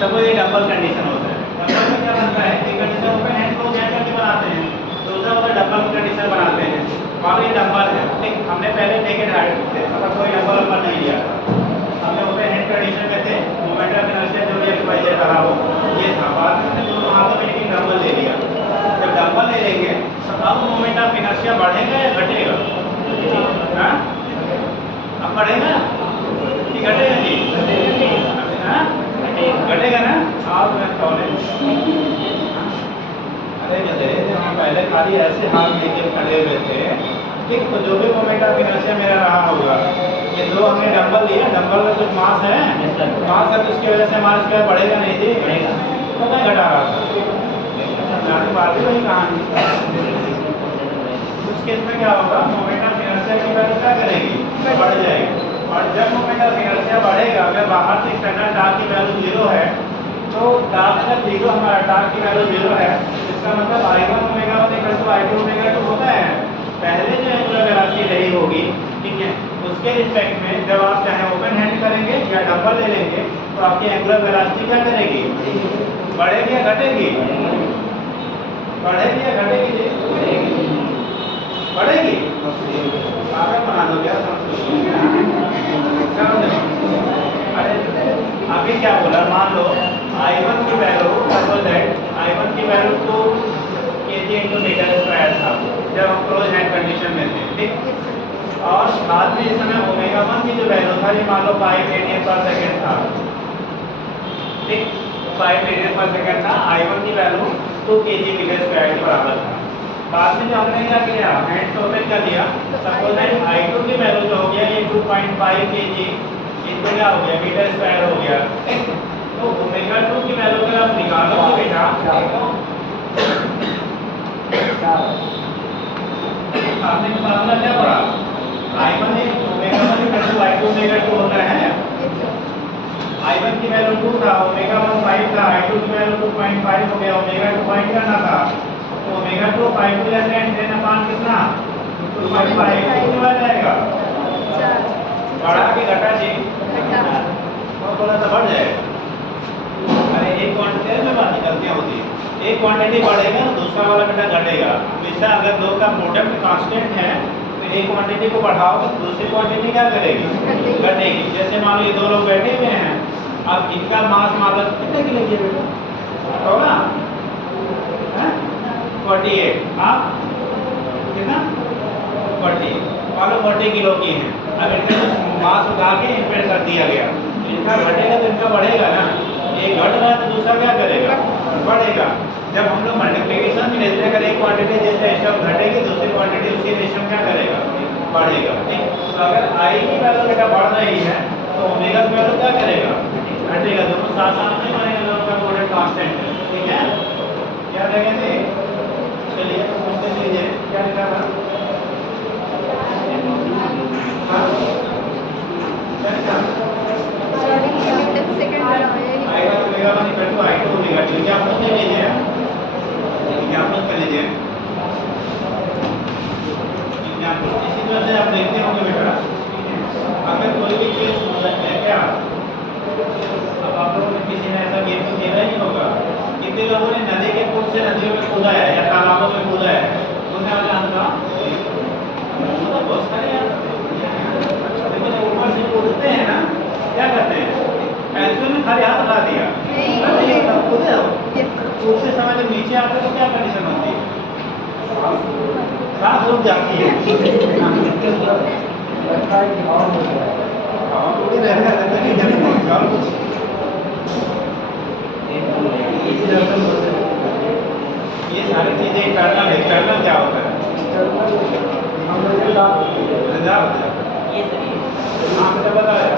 सपोज ये डंबल कंडीशन होता है। डंबल में क्या बनता है, एक कंडीशन ओपन हैंड को क्या करके बनाते हैं, दूसरा वाला डंबल कंडीशन बनाते हैं। वहाँ पे डंबल है, ठीक, हमने पहले नेकेड हाइट थे, मतलब कोई डंबल वंबल नहीं लिया, हमने ओपन हैंड कंडीशन में थे। मोमेंट ऑफ इनर्शिया जो भी एक्स रहा हो ये था, बाद में हमने दोनों हाथों में एक डंबल ले लिया। जब डंबल ले लेंगे तो अब मोमेंट ऑफ इनर्शिया बढ़ेगा या घटेगा, हाँ अब बढ़ेगा कि घटेगा जी, हाँ घटेगा ना। आप अरे जैसे हम पहले खाली ऐसे हाथ लेके खड़े हुए थे, ठीक, तो जो भी मोमेंट ऑफ इनर्शिया मेरा रहा होगा, ये दो हमने डंबल लिया, डंबल का कुछ मास है, मास है, तो उसकी वजह से हमारा स्क्वायर बढ़ेगा नहीं जी, तो मैं घटा रहा था, बात ही वही कहानी। उस केस में क्या होगा, मोमेंट ऑफ इनर्शिया की वैल्यू क्या करेगी, बढ़ जाएगी। और जब मोमेंट ऑफ इनर्शिया बढ़ेगा, अगर बाहर से एक्सटर्नल टार्क की वैल्यू 0 है, तो टार्क अगर 0 हमारा टार्क की वैल्यू 0 है, इसका मतलब I1 omega 1 equal to I2 omega 2 होता है। पहले जो एंगुलर वेलोसिटी रही होगी, ठीक है, उसके रिस्पेक्ट में जब आप चाहे ओपन हैंड करेंगे या डंबल ले लेंगे तो आपकी एंगुलर वेलोसिटी क्या करेगी, बढ़ेगी या घटेगी, बढ़ेगी या घटेगी, बढ़ेगी। आप बना दो क्या, अरे अभी क्या बोला, मान लो I1 की वैल्यू I1 की value 2 kg into metre square था जब हम क्लोज हैंड कंडीशन में थे, ठीक, और बाद में इस समय ओमेगा 1 की जो वैल्यू था ये मान लो 5 रेडियन पर सेकेंड था, ठीक, 5 रेडियन पर सेकेंड था। I1 की वैल्यू 2 kg मीटर स्क्वायर के बराबर था। बाद में जो हमने क्या किया, हैंड से ओपन कर लिया, सपोज I2 की वैल्यू जो हो गया ये 2.5 kg इनको क्या हो गया, मीटर स्क्वायर हो गया। तो ओमेगा 2 की वैल्यू अगर आप निकालोगे बेटा, आपने फार्मूला क्या पढ़ा, I1 omega 1 equal to I2 omega 2 होता है। I1 की वैल्यू 2 था, ओमेगा 1 5 था, I2 की वैल्यू 2.5 हो गया, ओमेगा 2 फाइंड करना था, तो ओमेगा 2 5 को जैसे n अपान कितना 2.5 कितना आ जाएगा, बढ़ा के घटा जी, और थोड़ा सा बढ़ जाएगा। अरे एक क्वांटिटी में बात गलतियाँ होती है, एक क्वांटिटी बढ़ेगा तो दूसरा वाला बेटा घटेगा। हमेशा अगर दो का प्रोडक्ट कांस्टेंट है तो एक क्वांटिटी को बढ़ाओगे तो दूसरी क्वांटिटी क्या करेगी, घटेगी। जैसे मान लो ये दो लोग बैठे हुए हैं, अब इनका मास मान लो कितने की लीजिए बेटा, होगा 48, आप कितना 40, मान लो 40 किलो की है। अब इनका मास उठा के इन पर कर दिया गया, इनका घटेगा तो इनका बढ़ेगा ना, एक घट रहा है तो दूसरा क्या करेगा, बढ़ेगा। जब हम लोग मल्टीप्लिकेशन में लेते हैं, अगर एक क्वांटिटी जिस रेशियो में घटेगी, दूसरी क्वांटिटी उसी रेशियो में क्या करेगा, बढ़ेगा। ठीक, तो अगर आई की वैल्यू बेटा बढ़ रही है तो ओमेगा की वैल्यू क्या करेगा, घटेगा। दोनों साथ साथ नहीं बनेंगे, दोनों का कोऑर्डिनेट कांस्टेंट है। ठीक है, क्या रहेगा जी? चलिए तो क्वेश्चन लीजिए, क्या लिखा था? हाँ, क्या लिखा? आएगा तो लेगा नहीं, फिर तो आई तो लेगा। ठीक है, आप लोग ले लीजिए, एग्जाम्पल कर लीजिए। एग्जाम्पल इसी तरह से आप देखते होंगे बेटा, अगर कोई भी चीज है क्या, अब आप लोगों ने किसी ने ऐसा गेम तो खेला ही नहीं होगा। कितने लोगों ने नदी के पुल से नदियों में कूदा है या तालाबों में कूदा है? कूदने वाला आंसर तो बहुत सारे यार, लेकिन ऊपर से कूदते हैं ना, क्या करते हैं, ऐसे में खाली हाथ लगा दिया, कूदे हो, कूदते समय जब नीचे आते तो क्या कंडीशन होती है, सांस रुक जाती है। ये सारी चीजें इंटरनल है। एक्सटर्नल क्या होता है? हाँ मुझे बताया,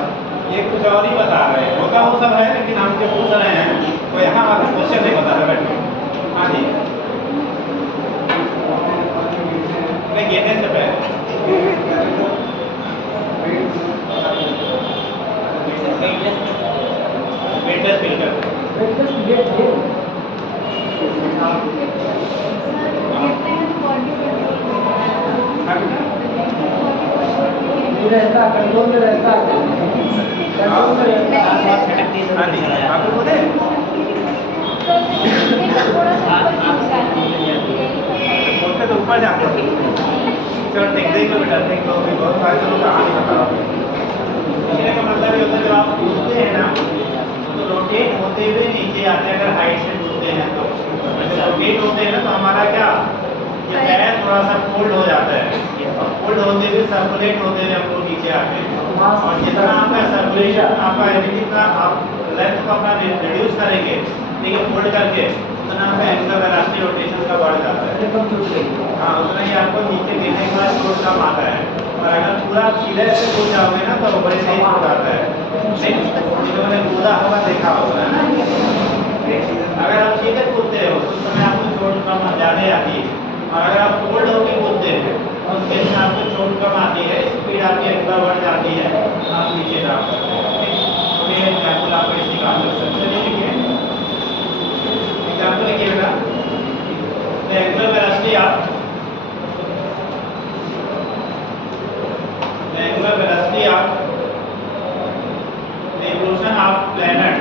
ये कुछ और ही बता रहे हैं, होता वो सब है, लेकिन हम जो पूछ रहे हैं वो यहाँ वाला क्वेश्चन नहीं बता रहे बैठे। हाँ जी, नहीं गिरने से पहले वेटलेस फिल्टर रहता कंट्रोल में रहता बोलते तो ऊपर जाते चलो देख लो बेटा, देख लो बहुत सारे चलो कहानी बता रहा हूँ। कहने का मतलब ये होता है जब आप कूदते हैं ना तो रोटेट होते हुए नीचे आते हैं, अगर हाइट से कूदते हैं तो रोटेट होते हैं ना तो हमारा क्या, ये पैर थोड़ा सा फोल्ड हो जाता है, और फोल्ड होते हुए सर्कुलेट होते हुए हम लोग नीचे आते हैं। और जितना आपका सर्कुलेशन आपका एनर्जी का आप लेंथ को अपना रिड्यूस करेंगे, ठीक है, फोल्ड करके, उतना आपका एंगुलर वेलोसिटी रोटेशन का बढ़ जाता है। हाँ, उतना ही आपको नीचे गिरने के बाद चोट कम आता है। और अगर पूरा सीधे से कूद जाओगे ना तो बड़े सही चोट आता है। जिन्होंने कूदा होगा देखा होगा ना, अगर आप सीधे कूदते हो तो उस समय आपको चोट कम ज़्यादा आती है, और अगर आप फोल्ड होकर कूदते हैं तो उसके लिए आपको चोट कम आती है, स्पीड आपकी एंगुलर बढ़ जाती है, आप नीचे जा सकते हैं। तो ये एग्जाम्पल आपको इसी काम कर सकते हैं। लिखिए एग्जाम्पल, लिखिए बेटा, एंगुलर वेलोसिटी आप angular velocity of revolution of planet,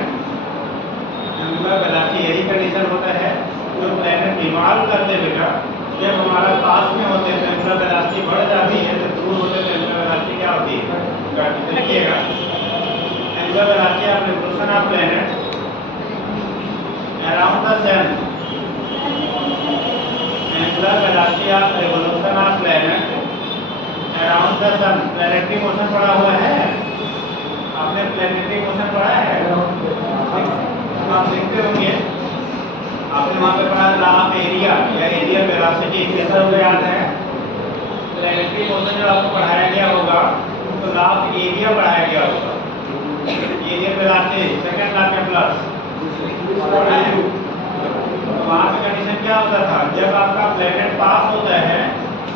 angular velocity यही कंडीशन होता है जो प्लैनेट रिवॉल्व करते बेटा, जब हमारा पास में होते हैं तो एंगुलर वेलोसिटी बढ़ जाती है, जब दूर होते हैं तो एंगुलर वेलोसिटी क्या होती है, घटती है। लिखिएगा angular velocity of revolution of planet around the sun, angular velocity of revolution of planet around the sun. Planetary motion पढ़ा हुआ है आपने, प्लैनेटरी मोशन पढ़ा है, आप देखते होंगे आपने वहाँ पे पढ़ा लॉ ऑफ एरिया या एरिया वेलोसिटी, कैसा होगा याद है? प्लैनेटरी मोशन जब आपको पढ़ाया गया होगा तो लॉ ऑफ एरिया पढ़ाया गया होगा, एरिया वेलोसिटी सेकंड लॉ के प्लस। तो वहाँ पे कंडीशन क्या होता था, जब आपका प्लैनेट पास होता है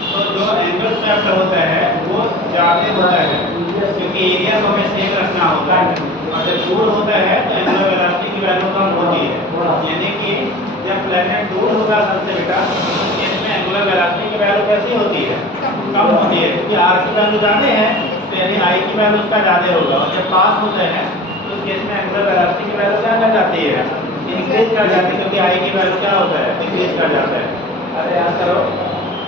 तो जो एंगल सेट होता है वो ज़्यादा होता है, क्योंकि एरिया को हमें सेम रखना होता है, और जब दूर होता है तो एंगुलर वेलोसिटी की वैल्यू कम होती है। यानी कि जब प्लैनेट दूर होगा सबसे बेटा तो इसमें एंगुलर वेलोसिटी की वैल्यू कैसी होती है, कम होती है, क्योंकि आर की वैल्यू ज़्यादा है तो यानी आई की वैल्यू उसका ज़्यादा होगा। और जब पास होता है तो उस केस में एंगुलर वेलोसिटी की वैल्यू क्या कर जाती है, इंक्रीज कर जाती है, क्योंकि आई की वैल्यू क्या होता है, इंक्रीज कर जाता है। अरे याद करो,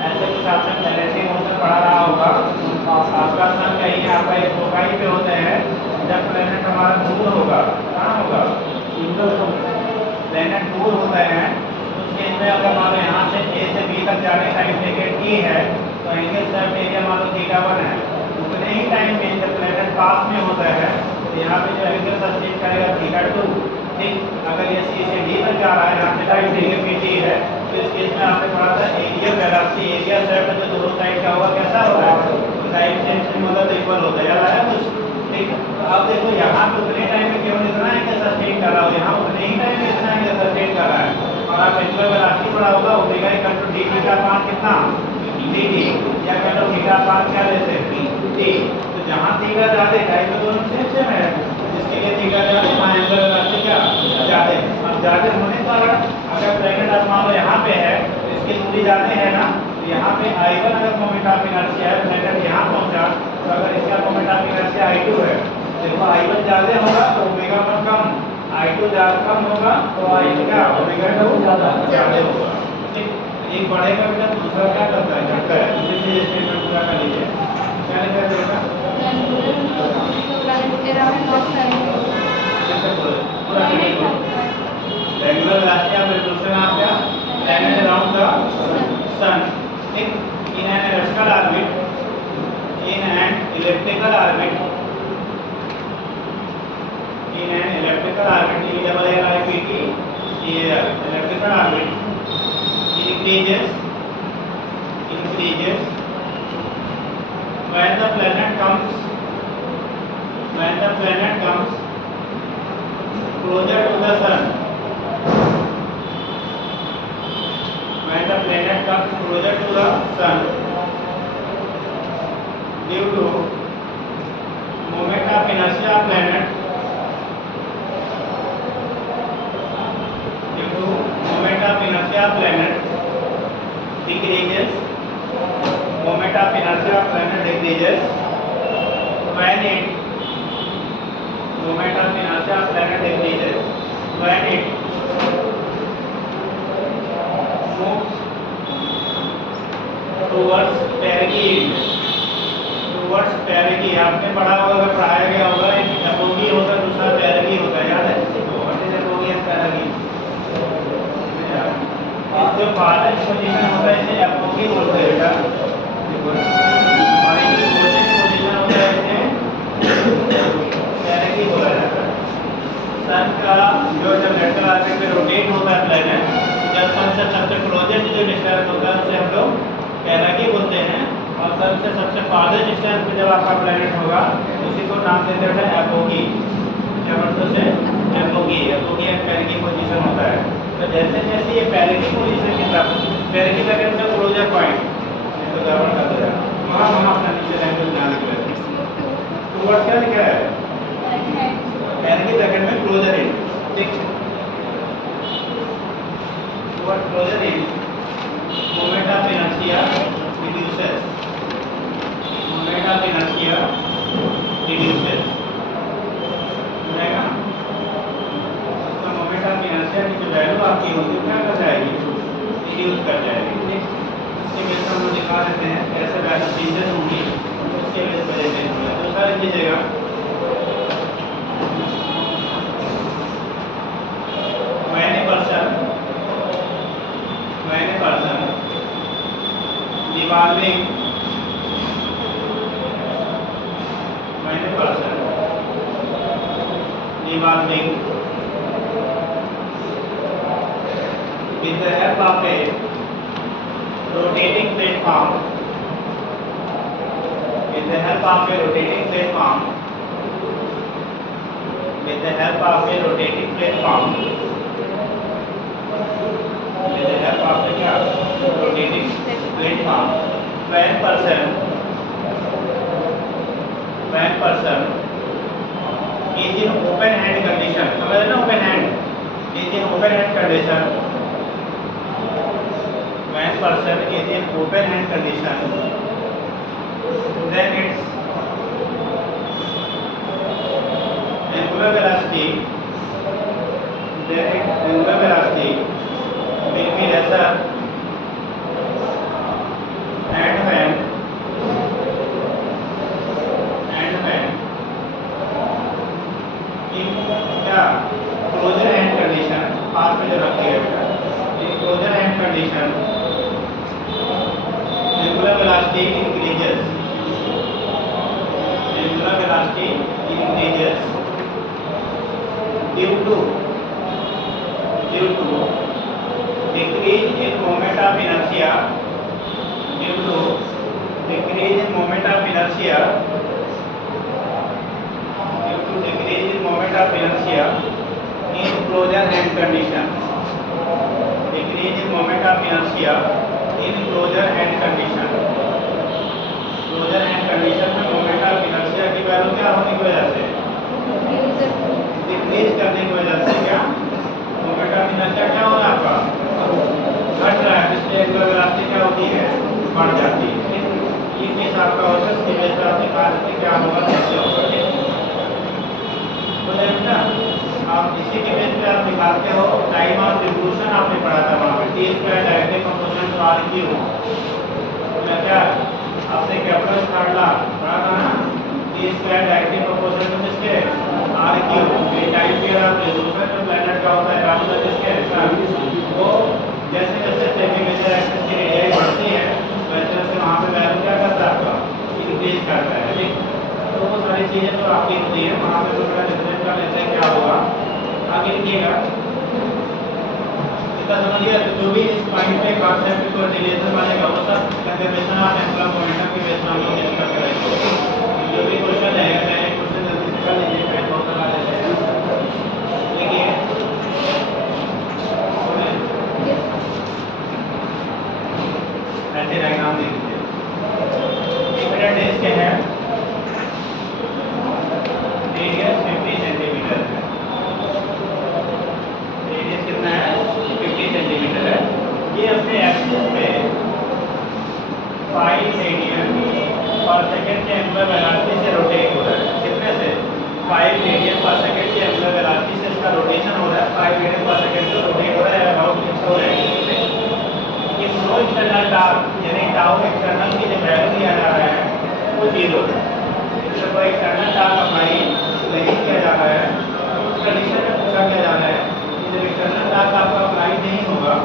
ऐसे कुछ आपने प्लैनेटरी मोशन पढ़ा रहा होगा, आपका सन कहीं आपका एक फोकाई पे होते हैं, जब प्लैनेट हमारा दूर होगा, कहाँ होगा, प्लैनेट दूर होता है तो उसके इसमें अगर मान लो यहाँ से ए से बी तक जाने का इंडिकेट ई है तो एंगल सेट एरिया मान लो θ1 है, उतने ही टाइम में जब प्लैनेट पास में होता है तो यहाँ पे जो एंगल सब्सिट करेगा θ2, ठीक। अगर ये सी से डी तक जा रहा है, यहाँ पे लाइट देंगे पीटी है, तो इस केस में आपने पढ़ा था एरिया वेलोसिटी, एरिया सेट जो दोनों साइड का होगा कैसा होगा, साइड चेंज से मतलब इक्वल होता है, याद आया कुछ? ठीक। अब देखो यहाँ पे उतने टाइम में केवल इतना है कि सस्टेन कर रहा हो, यहाँ उतने ही टाइम में इतना है कि सस्टेन कर रहा है। और आप एंगुलर वेलोसिटी पढ़ा होगा, omega equal to d theta upon कितना, dt, या कहते हो थीटा अपान क्या लेते हैं, t। तो जहाँ थीटा ज्यादा है तो दोनों सेम है, जिसके लिए थीटा ज्यादा है वहाँ एंगुलर वेलोसिटी क्या ज्यादा है। अब ज्यादा होने पर अगर प्लेनेट आप मान लो यहाँ पे है तो इसकी दूरी ज्यादा है ना, तो यहाँ पे I1 अगर मोमेंट ऑफ इनर्शिया है, प्लेनेट यहाँ पहुंचा, तो अगर इसका मोमेंट ऑफ इनर्शिया I2 है, देखो I1 ज्यादा होगा तो ओमेगा 1 कम, I2 ज्यादा कम होगा तो I2 क्या ओमेगा 2 ज्यादा होगा। ठीक। एक बढ़ेगा बेटा तो दूसरा क्या करता है, घटता है। दूसरे चीज स्टेटमेंट पूरा कर लीजिए, क्या लिखा है बेटा, कैसे बोले पूरा करिए। Regular velocity of revolution of the planet around the sun, ठीक, in an elliptical orbit, in an elliptical orbit, in an elliptical orbit, E double L I P T, ये elliptical orbit increases when the planet comes closer to the sun, when the planet comes closer to the sun due to moment of inertia of planet, due to moment of inertia of planet decreases, moment of inertia of planet decreases when it, moment of inertia of planet decreases when it moves towards perigee, towards perigee। आपने पढ़ा होगा, अगर पढ़ाया गया होगा, एक apogee होता है, दूसरा perigee होता है, याद है? तो what is apogee and perigee? जो फार्दर पोजीशन होता है इसे एपोगी बोलते हैं बेटा, देखो, और ये जो क्लोजेस्ट पोजीशन होता है इसे पैरेगी बोला जाता है। सन का जो जब लेटरल ऑर्बिट में रोटेट होता है प्लैनेट, जब सन से सबसे क्लोजेस्ट जो डिस्टेंस होता है उसे हम लोग पैरेगी बोलते हैं, और सन से सबसे फार्दर डिस्टेंस पे जब आपका प्लैनेट होगा उसी को नाम देते हैं एपोगी। क्या मतलब से एपोगी, एपोगी एंड पैरेगी पोजीशन होता है। तो जैसे जैसे ये पैरेगी पोजीशन की तरफ, पैरेगी का क्या मतलब क्लोजर पॉइंट, तो गड़बड़ कर देगा, वहाँ हम अपना नीचे लैंग्वेज ध्यान रख लेते हैं। तो वर्ड क्या लिखा है, पैरेगी ब्रैकेट में क्लोजर इन, ठीक। Word closure in, moment of inertia reduces, moment of inertia reduces हो जाएगा। मोमेंट ऑफ इनर्शिया की जो वैल्यू आपकी होती है क्या कर जाएगी, रिड्यूस कर जाएगी, ठीक। इसके बेस पर हम लोग दिखा देते हैं कैसे वैल्यू चेंजेस होंगी, उसके बेस पर देखिए। दूसरा लिख लीजिएगा, मैंने पर्सन डिवॉल्विंग, मैंने person डिवॉल्विंग with the help of a rotating platform, with the help of a rotating platform, with the help of a rotating platform, with the help of a rotating platform, when person is in open hand condition, समझ ना, open hand, is in open hand condition, when person is in open hand condition, then its angular velocity, will be lesser, and when in closer hand condition, पास में जो रखिएगा बेटा, in closer hand condition, angular velocity increases, due to moment of inertia due to decrease in moment of inertia due to decrease in moment of inertia in closure hand condition. Decrease in moment of inertia in closure hand condition. Closure hand condition में moment of inertia की value क्या होने की वजह से decrease करने की वजह से क्या मोमेंट ऑफ इनर्शिया क्या हो रहा है आपका घट रहा है, इसलिए एंगुलर वेलोसिटी क्या होती है बढ़ जाती है। ये केस आपका होता है, इसकी बेस पर आप निकाल सकते क्या होगा कैसे होगा। तो बेटा आप इसी के बेस पे आप निकालते हो टाइम ऑफ रिवोल्यूशन आपने पढ़ा था वहाँ पे T square directly proportional to r cube. क्या आपसे कैपिटल फार्मूला पढ़ा था ना T square directly proportional to किसके आर क्यूब। ये टाइम पीरियड ऑफ रिवोल्यूशन जो प्लैनेट का होता है राउंड किसके वो जैसे जैसे सेंटीमीटर एक्सिस की रेडियस बढ़ती है वैसे वैसे वहाँ पे वैल्यू क्या करता है आपका इंक्रीज करता है। ठीक, तो वो सारी चीज़ें जो आपकी होती है वहाँ पे थोड़ा डिफरेंस कर लेते हैं क्या होगा आगे लिखिएगा। समझिए जो भी इस पॉइंट पे कॉन्सेप्ट को रिलेशन बनेगा वो सब कंजर्वेशन ऑफ एंगुलर मोमेंटम की बेस पर हम लोग डिस्कस करेंगे। जो भी क्वेश्चन है पहले क्वेश्चन जल्दी से कर लीजिए पहले बहुत लगा लेते हैं। देखिए ऐसे डायग्राम देख लीजिए। एक मेरा डिस्क है रेडियस 50 सेंटीमीटर है। रेडियस कितना है 50 सेंटीमीटर है। ये अपने एक्सिस पे 5 रेडियन पर सेकंड के एंगुलर वेलोसिटी से रोटेट हो रहा है। कितने से 5 रेडियन पर सेकंड के एंगुलर वेलोसिटी से इसका रोटेशन हो रहा है। 5 रेडियन पर सेकंड से रोटेट हो रहा है अबाउट 4 एंगल से। ये फ्लो एक्सटर्नल टार्क यानी टाउ एक्सटर्नल की जो वैल्यू दिया जा रहा है वो 0 है। इससे कोई एक्सटर्नल टार्क अप्लाई नहीं किया जा रहा है तो उस कंडीशन में पूछा किया जा रहा है कि जब एक्सटर्नल टार्क आपका अप्लाई नहीं होगा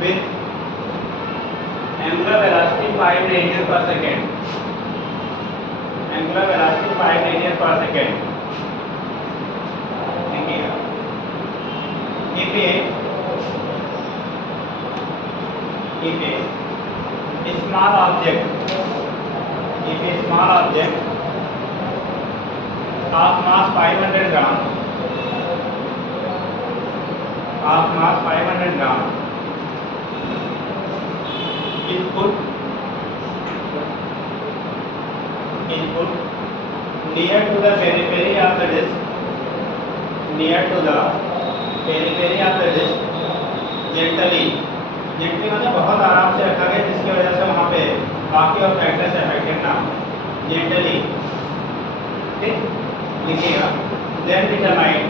with angular velocity 5 रेडियन पर सेकेंड, एंगुलर वेलोसिटी 5 रेडियन पर सेकेंड। देखिएगा if a small object of mass 500 gram is put near to the periphery of the disc, gently मतलब बहुत आराम से रखा गया, जिसकी वजह से वहाँ पे बाकी और फैक्टर्स अफेक्टेड ना, जेंटली। ठीक, लिखिएगा देन डिटरमाइन,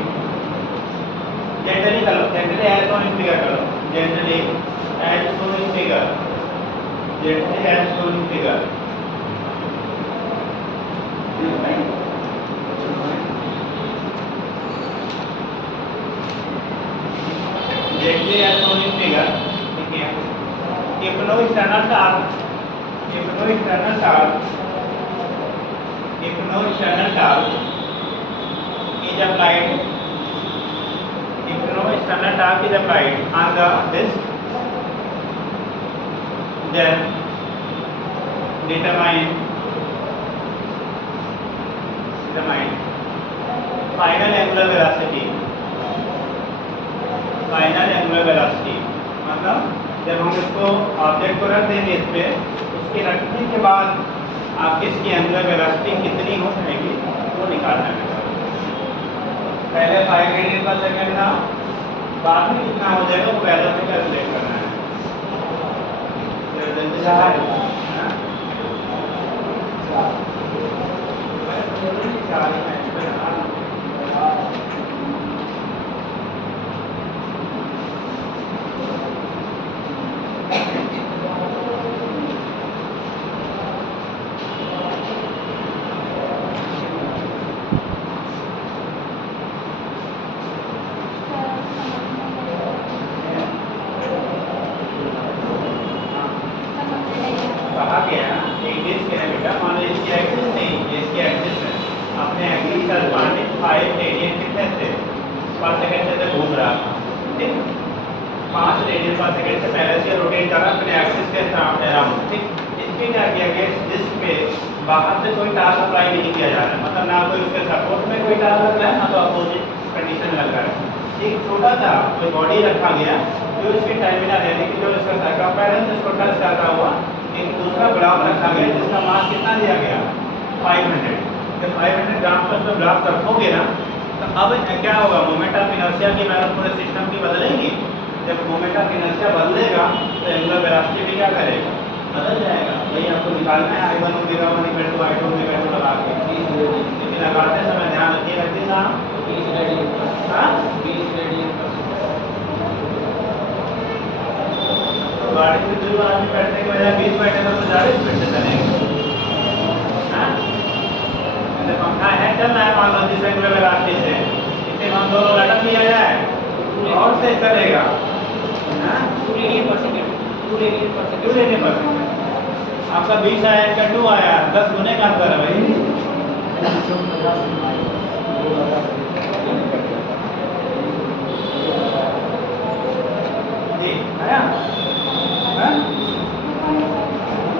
जेंटली करो, gently as shown in figure करो, gently as shown in figure, gently as shown in figure. Gently as shown in figure. If no external charge is applied on the disc, then determine final angular velocity। मतलब जब हम इसको object को रख देंगे इस पे, उसके रखने के बाद आपकी इसकी एंगुलर वेलोसिटी कितनी हो जाएगी वो निकालना है। पहले 5 रेडियन पर सेकेंड था, बाद में कितना हो जाएगा वो वैल्यू में कैलकुलेट करना है। जल्दी से बाहर से कोई टार्क अप्लाई नहीं किया जा रहा है, मतलब ना कोई उसके सपोर्ट में कोई टार्क लग रहा है, ना तो अपोजिट कंडीशन लग रहा है। एक छोटा सा कोई बॉडी रखा गया जो इसकी टर्मिनल यानी कि जो इसका सर्कमफेरेंस इसको टच करता हुआ एक दूसरा ब्लॉक रखा गया जिसका मास कितना दिया गया 500। जब 500 ग्राम पर उसमें ब्लॉक रखोगे ना तो अब क्या होगा, मोमेंट ऑफ इनर्शिया की वैल्यू पूरे सिस्टम की बदलेगी। जब मोमेंट ऑफ इनर्शिया बदलेगा तो एंगुलर वेलोसिटी भी क्या करेगा, बदल जाएगा। वही आपको निकालना है, I1 omega 1 equal to I2 omega 2 लगा के। लेकिन लगाते समय ध्यान रखिएगा कितना 20 रेडियन तो गाड़ी में 2 आदमी बैठने की बजाय 20 बैठे तो ज़्यादा स्पीड से चलेंगे। जैसे पंखा है चल रहा है, मान लो जिस एंगुलर वेलोसिटी से, इसे हम दोनों लटक दिया जाए और से चलेगा 2 रेडियन पर सेकेंड। आपका 20 आया, इनका 2 आया, 10 गुने का अंतर है भाई। जी आया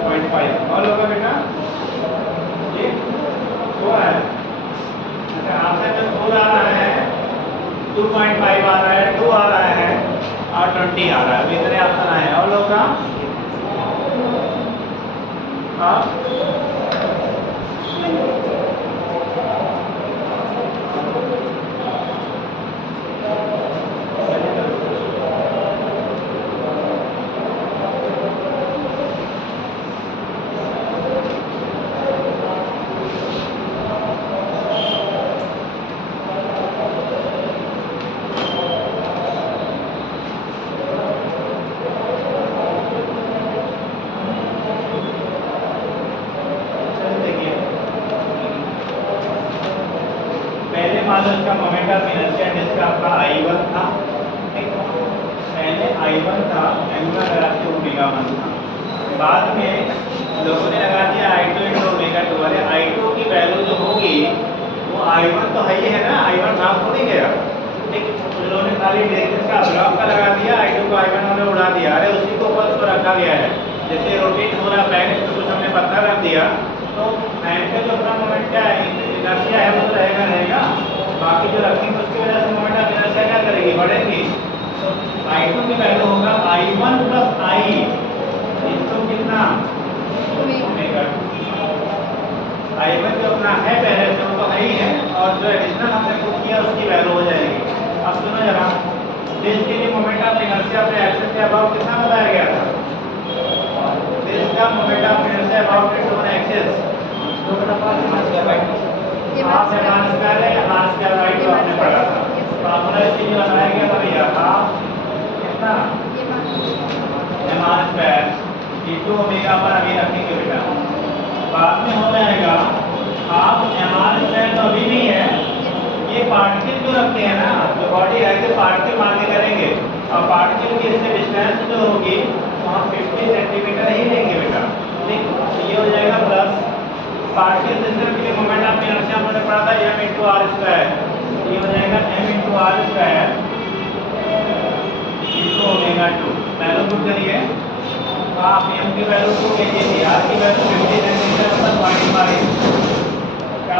0.5 और होगा बेटा ये 2 आया। अच्छा आपसे जो 4 आ रहा है, 2.5 आ रहा है, 2 आ रहा है और 20 आ रहा है। इतने ऑप्शन आए और लोग का मान लो इसका मोमेंट ऑफ इनर्शिया जिसका आपका I1 था, पहले I1 था, एंगुलर वेलोसिटी ओमेगा 1 था, बाद में लोगों ने लगा दिया I2 इंटू ओमेगा 2। अरे I2 की वैल्यू जो होगी वो I1 तो है ही है ना, I1 भाग थोड़ी गया। ठीक, उन्होंने खाली डायरेक्शन का ब्लॉक का लगा दिया, I2 को I1 में उड़ा दिया। अरे उसी को ऊपर उसको रखा गया है, जैसे रोटेट हो रहा फैन, इसमें कुछ हमने पत्थर रख दिया तो फैन का जो अपना मोमेंट क्या है, इनर्शिया है, वो तो रहेगा। बाकी जो रखेंगे उसकी वजह से मोमेंट ऑफ इनर्शिया क्या करेगी, बढ़ेगी। तो I2 की वैल्यू होगा I1 प्लस I इंटू कितना, ओमेगा। I1 जो अपना है पहले से वो तो है ही है, और जो एडिशनल हमने पुट किया उसकी वैल्यू हो जाएगी। अब सुनो जरा, दिस के लिए मोमेंट ऑफ इनर्शिया पे एक्सिस के अबाउट कितना बताया गया था, दिस का moment of inertia about its own axis 2/5 half m square है, हाफ स्क्वायर राइट तो आपने पढ़ा था। फार्मूला इसीलिए बनाया गया था भैया, हाफ कितना एम स्क्वायर इंटू ओमेगा पर अभी रखेंगे बेटा, बाद में हो जाएगा हाफ एम स्क्वायर तो अभी भी है। ये पार्टिकल जो रखते हैं ना, जो बॉडी है ऐसे पार्टिकल मान के करेंगे, और पार्टिकल की इससे डिस्टेंस जो होगी वो हम 50 सेंटीमीटर ही लेंगे बेटा। ठीक, ये हो जाएगा प्लस पार्टिकल सिस्टम के लिए मोमेंट ऑफ इनर्शिया हमने पढ़ा था m इंटू आर स्क्वायर, ये हो जाएगा m into r square into omega 2। Value put करिए, आप m की वैल्यू 2 लीजिए थी, r की वैल्यू 50 सेंटीमीटर पर 0.5,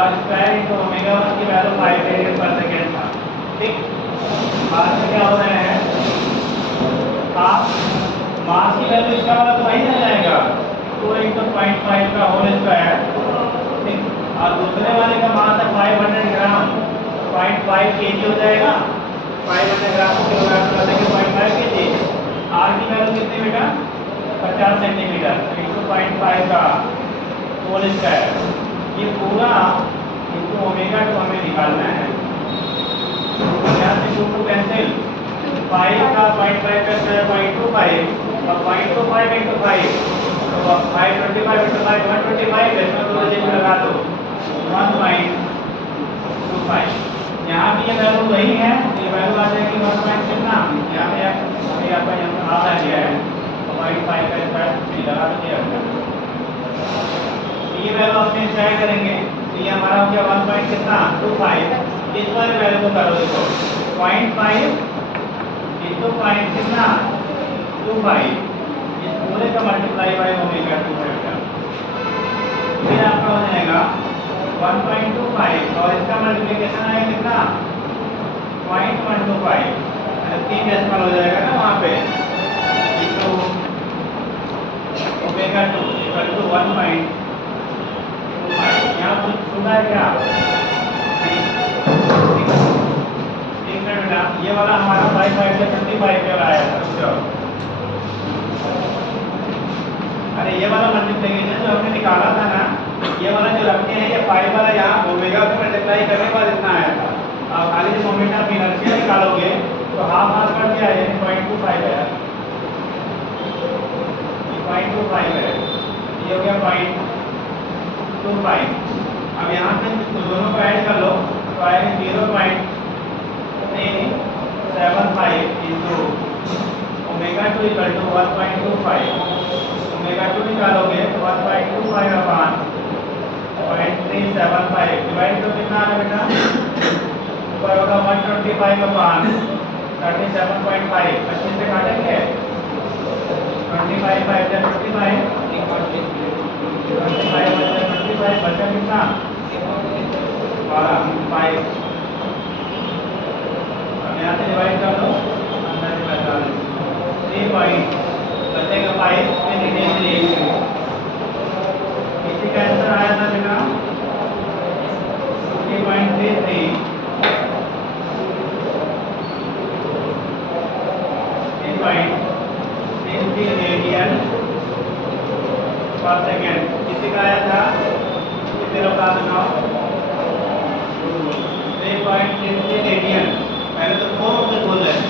आर स्क्वायर इंटू ओमेगा 1 की वैल्यू 5 रेडियन पर सेकेंड था। ठीक, बाद में क्या हो रहा है, आप मास की वैल्यू इसका वाला तो वही रह जाएगा 2 इंटू 0.5 का होल स्क्वायर। ठीक, और दूसरे वाले का मास है 500 ग्राम, 0.5 केजी हो जाएगा, 500 ग्राम को किलोग्राम में बदलेंगे 0.5 केजी। आर की वैल्यू कितनी बेटा, 50 सेंटीमीटर इंटू 0.5 का होल स्क्वायर। ये पूरा इंटू ओमेगा 2 हमें निकालना है। यहाँ से 2 टू कैंसिल, 5 का 0.5 का स्क्वायर 0.25 और 0.25 इंटू 5 तो 525 इंटू 5 125, इसमें दो डिजिट लगा दो 1.25। यहाँ भी ये वैल्यू वही है, ये वैल्यू आ जाएगी 1. कितना, यहाँ पे आपका यहाँ आ गया है 0.5 का स्क्वायर लगा दीजिए। ये वैल्यू अपने ट्राई करेंगे तो ये हमारा हो गया 1. कितना 25। इस वाले वैल्यू को करो, देखो 0.5 इंटू 0. कितना 25, इस पूरे का मल्टीप्लाई बाय ओमेगा 2 है। फिर आपका हो जाएगा 1.25 और इसका मल्टीप्लिकेशन आएगा कितना 0.125, 3 डेसिमल हो जाएगा ना वहाँ पे, इंटू ओमेगा 2 इक्वल टू 1.25। यहाँ कुछ सुना है क्या, एक मिनट बेटा, ये वाला हमारा 5 से 25 पे आया था। अरे ये वाला मल्टीप्लिकेशन जो हमने निकाला था ना, ये वाला जो रखते हैं, ये 5 वाला यहाँ ओमेगा को मल्टीप्लाई करने के बाद इतना आया था। अब खाली जो मोमेंट ऑफ इनर्शिया निकालोगे तो हाफ हाफ कर दिया है, 0.25 है, 0.25 है, ये हो गया 0.25। अब यहाँ से दोनों को ऐड कर लो तो आएगा 0.375 इंटू ओमेगा 2 इक्वल टू 1.25। ओमेगा 2 निकालोगे तो 1.25 अपान 0.375 डिवाइड तो कितना आ रहा बेटा, ऊपर होगा 125 अपान 37.5, 25 से काटेंगे 25 5 से 55, 25 बचा कितना 12 5। अब यहाँ से डिवाइड कर दो, अंदर से 45, 3 पॉइंट बचेगा 5 में लिखने के लिए। इसी का आंसर आया था बेटा 50.33 रेडियन पर सेकेंड। किसी का आया था कितने लोग का बनाओ 3.33 रेडियन, पहले तो 4 से बोल रहे हैं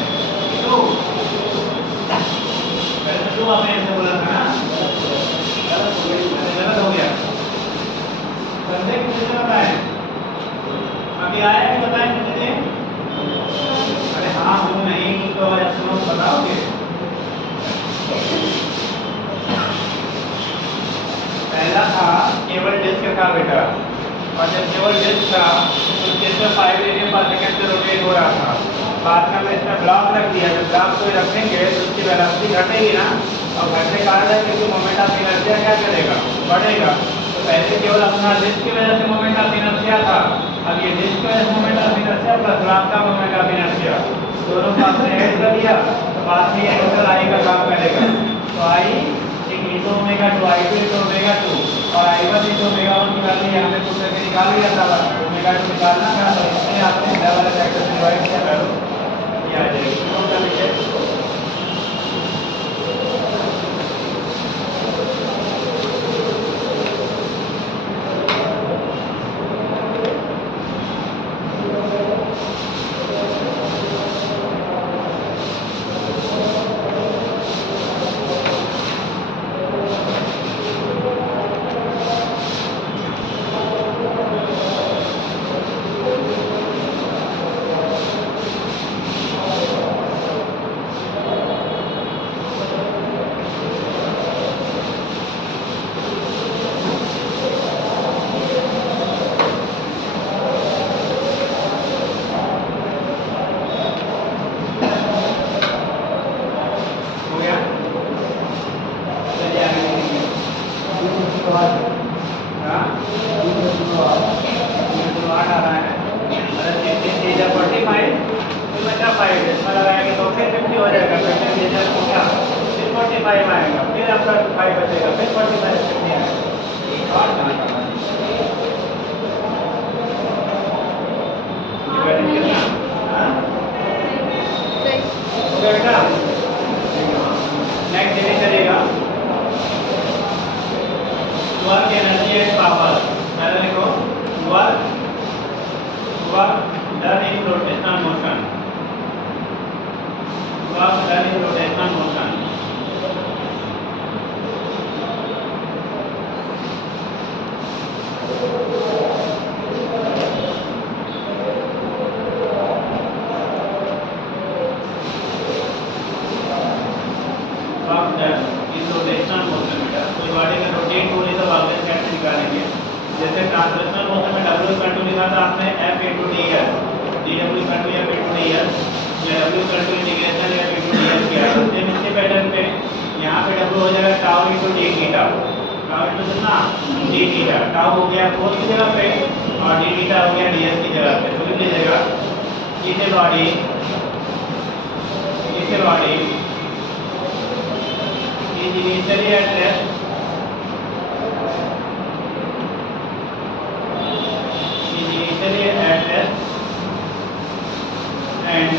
बेटा, और जब केवल डिस्क था तो डिस्क 5 रेडियन पर सेकंड से रोटेट हो रहा था। बाद में हमने इसमें ब्लॉक रख दिया, जब ब्लॉक को रखेंगे तो उसकी वेलोसिटी घटेगी ना, और घटने के कारण क्योंकि मोमेंट ऑफ इनर्शिया क्या करेगा, बढ़ेगा। तो पहले केवल अपना डिस्क की वजह से मोमेंट ऑफ इनर्शिया था, अब ये डिस्क की वजह से moment of inertia plus block का मोमेंट ऑफ इनर्शिया, दोनों को आपने ऐड कर दिया, तो बाद में ये टोटल आई का काम करेगा। तो आई एक into omega 2 i2 into omega 2 और i1 इंटू ओमेगा 1 की वैल्यू यहाँ पे पुट करके निकाल लिया था। ओमेगा 2 निकालना था तो इसमें आपने डबल फैक्टर से डिवाइड किया करो, ये आ जाएगी। कौन सा विषय? नेक्स्ट डिवीजन चलेगा वर्क एनर्जी एंड पावर। पहले लिखो work done in rotational motion, work done in rotational motion. Work done in rotational motion. बेटा कोई बॉडी का रोटेट हो रही तो वर्क डन कैसे निकालेंगे? जैसे ट्रांसलेशनल मोशन में W इक्वल टू लिखा था आपने F into ds, dW equal to F into ds, या W equal to integration F into ds किया। सेम इसके पैटर्न पे यहाँ पे W हो जाएगा tau into d theta, tau into कितना d थीटा, टाउ हो गया फोर्स की जगह पे और d थीटा हो गया ds की जगह पे। तो लिख लीजिएगा इसे body is initially at rest and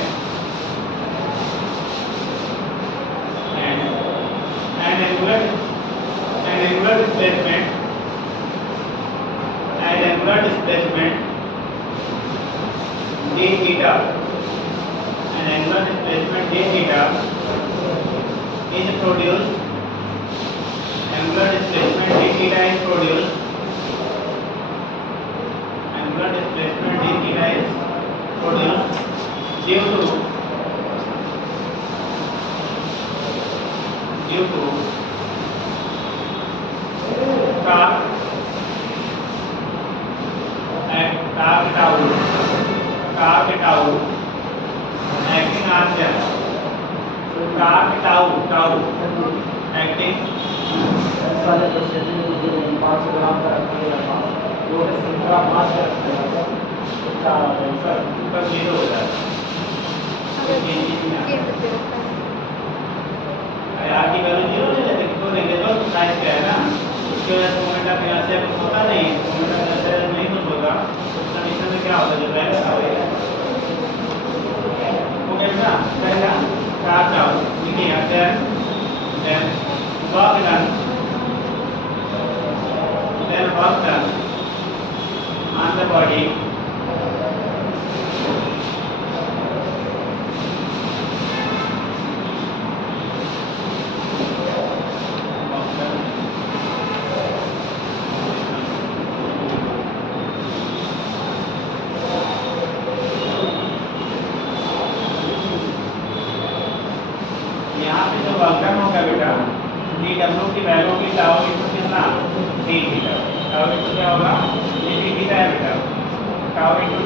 angular displacement d theta, and angular displacement d theta is produced, angular displacement d theta is produced, angular displacement d theta is produced due to torque tau acting on them, torque tau acting वाले processing को 500 ग्राम का रखिएगा, वो single मास रखिएगा, क्या sir ऊपर zero होता है। आर की वैल्यू जीरो ले लेते हैं, तो लेंगे तो साइज क्या है ना, उसके वजह से मोमेंट ऑफ इनर्शिया कुछ होता नहीं, मोमेंट ऑफ इनर्शिया नहीं कुछ होगा, उस कंडीशन में क्या होता है, जब वैल्यू आएगा ओके बेटा। पहला स्टार्ट आउट लिखिए, then work done on the body यहाँ पे जो वर्क डन होगा बेटा, डी डब्ल्यू की वैल्यू की टाउ इनटू कितना डी थीटा, टाउ इनटू क्या होगा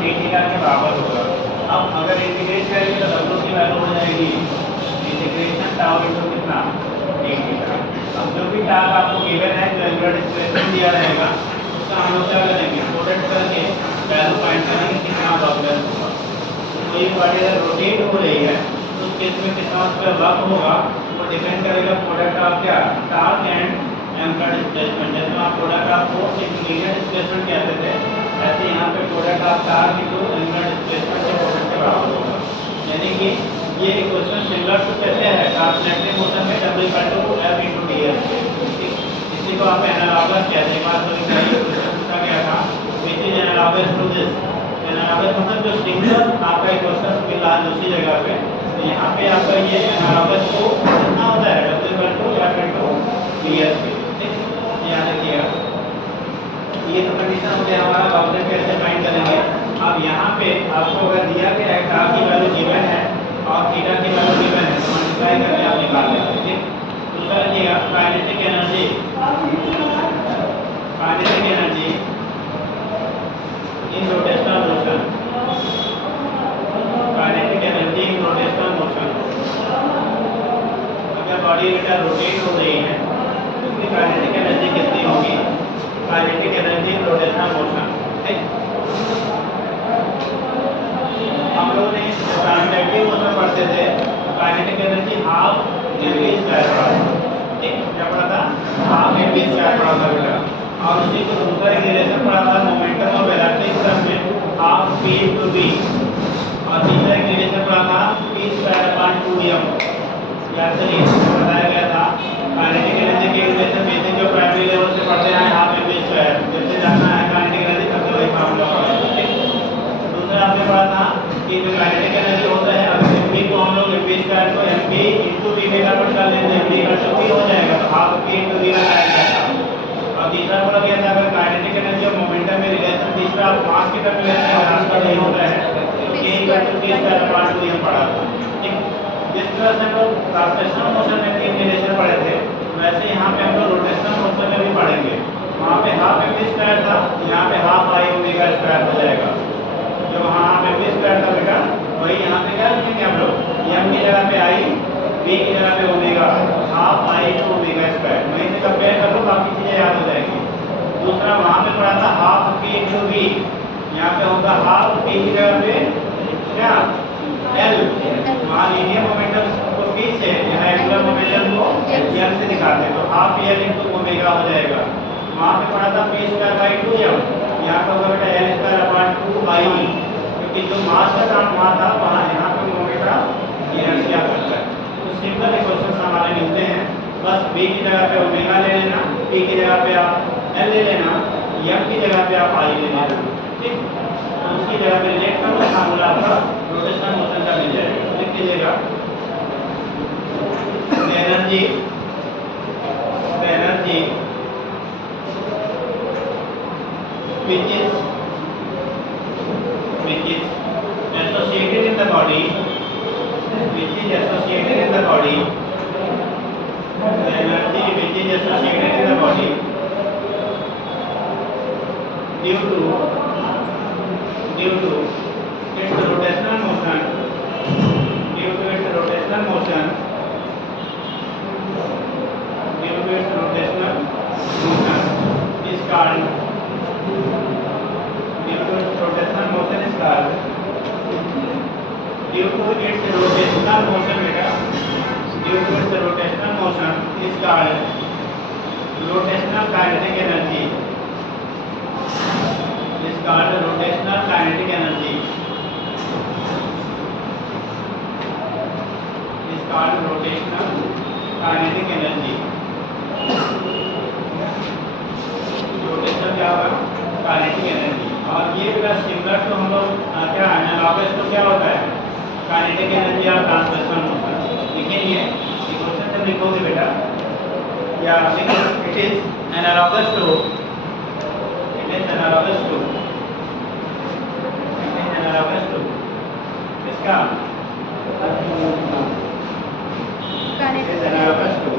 डी थीटा के बराबर होगा। अब अगर इंटीग्रेट करेंगे तो W की वैल्यू हो जाएगी इंटीग्रेशन टाउ इनटू कितना डी थीटा। अब जो भी टाउ आपको गिवन है, जो एंगुलर डिस्प्लेसमेंट दिया रहेगा, उसका हम लोग क्या करेंगे, प्रोडक्ट करके वैल्यू फाइंड करेंगे कितना वर्क होगा। कोई बॉडी अगर रोटेट हो रही है तो उस केस में कितना उस पर वर्क होगा वो डिपेंड करेगा प्रोडक्ट ऑफ क्या, टॉर्क एंड एंगुलर डिस्प्लेसमेंट। जैसे आप प्रोडक्ट आपको एक लीनियर डिस्प्लेसमेंट कहते थे, ऐसे यहाँ पे product of torque into angular displacement के प्रोडक्ट के बराबर होगा। यानी कि ये इक्वेशन सिमिलर टू कैसे है, ट्रांसलेटिव मोशन में W equal to F into ds। इसी को आप एनालॉगस कहते हैं। एक बार तो क्वेश्चन पूछा गया था which is analogous to this. Analogous मतलब जो सिंगल आपका इक्वेशन मिल रहा है दूसरी जगह पे, तो यहाँ पे आपका ये एनालॉगस को कितना होता है, W equal to F into ds। ठीक, याद रखिएगा। ये तो कंडीशन हो गया हमारा, ऑब्जेक्ट कैसे फाइंड करेंगे। अब यहाँ पे आपको अगर दिया गया है टाउ की वैल्यू गिवन है और थीटा की वैल्यू गिवन है, तो मल्टीप्लाई करके आप निकाल लेंगे। ठीक, दूसरा रखिएगा kinetic energy. Kinetic energy in rotational motion, kinetic energy in rotational motion. अगर बॉडी बेटा रोटेट हो रही है तो उसकी काइनेटिक एनर्जी कितनी होगी, kinetic energy in rotational motion. ठीक, हम लोगों ने ट्रांसलेटिव मोशन पढ़ते थे, kinetic energy half mv square पढ़ा था। ठीक, क्या पढ़ा था, हाफ mv स्क्वायर पढ़ा था बेटा। और उसी को दूसरा रिलेशन पढ़ा था मोमेंटम ऑफ इलेक्ट्रिक सिस्टम में हाफ p इनटू v, और तीसरा रिलेशन पढ़ा था p स्क्वायर अपॉन 2m। याद करिए बताया गया था काइनेटिक एनर्जी के रिलेशन बेसिक जो प्राइमरी लेवल से पढ़ते हैं हाफ mv स्क्वायर, जैसे जानना है काइनेटिक एनर्जी तब वही फार्मूला पढ़ा। ठीक, दूसरा आपने पढ़ा था कि जो काइनेटिक एनर्जी होता है, अगर mv को हम लोग mv स्क्वायर को mv इनटू v में कन्वर्ट कर लेते हैं, mv इक्वल टू p हो जाएगा, तो हाफ p इनटू v बनाया गया था। और तीसरा बोला गया था अगर काइनेटिक एनर्जी और मोमेंटम में रिलेशन तीसरा मास के टर्म में ट्रांसफर नहीं होता है तो k equal to p square upon 2m पढ़ा था। ठीक, जिस तरह से हम लोग ट्रांसलेशनल मोशन में तीन रिलेशन पढ़े थे, वैसे यहाँ पे हम लोग रोटेशनल मोशन में भी पढ़ेंगे। वहाँ पे हाफ mv स्क्वायर था, यहाँ पे हाफ i ओमेगा स्क्वायर हो जाएगा। जो वहाँ हाफ mv स्क्वायर था बेटा, वही यहाँ पे क्या लिखेंगे हम लोग, m की जगह पे i, v की जगह पे omega, half i to omega square. वहीं से कंपेयर कर लो, बाकी चीजें याद हो जाएंगी। दूसरा वहाँ पे पढ़ा था हाफ p इनटू v, यहाँ पे होगा हाफ p की जगह पे क्या l। वहाँ लीनियर मोमेंटम को p से, यहाँ एंगुलर मोमेंटम को m से दिखाते हैं, तो हाफ l इनटू ओमेगा हो जाएगा। वहाँ पे पढ़ा था p स्क्वायर बाई 2m, यहाँ पे होगा बेटा l स्क्वायर अपॉन 2i, क्योंकि जो मास का काम वहाँ था वहाँ यहाँ पे मोमेंट इनर्शिया करता है। तो सिंपल इक्वेशंस हमारे मिलते हैं, बस b की जगह पे ओमेगा ले लेना, p की जगह पे आप l ले लेना, m की जगह पे आप i ले लेना। ठीक, तो उसकी जगह पे रिलेट करो, फार्मूला आपका रोटेशनल मोशन का मिल जाएगा। लिख लीजिएगा energy which is associated in the body, which is associated in the body, the energy which is associated in the body due to its rotational motion, due to its rotational motion is called, due to its rotational motion is called, due to its rotational motion beta, due to its rotational motion is called rotational kinetic energy, is called rotational kinetic energy, is called rotational kinetic energy। Rotation क्या होगा, kinetic energy. और ये बेटा similar to हम लोग क्या analogous तो क्या होता है, काइनेटिक एनर्जी और ट्रांसलेशनल मोशन। लेकिन ये इक्वेशन जब लिखोगे बेटा, या इट इज एनालॉगस टू इसका एनालॉगस टू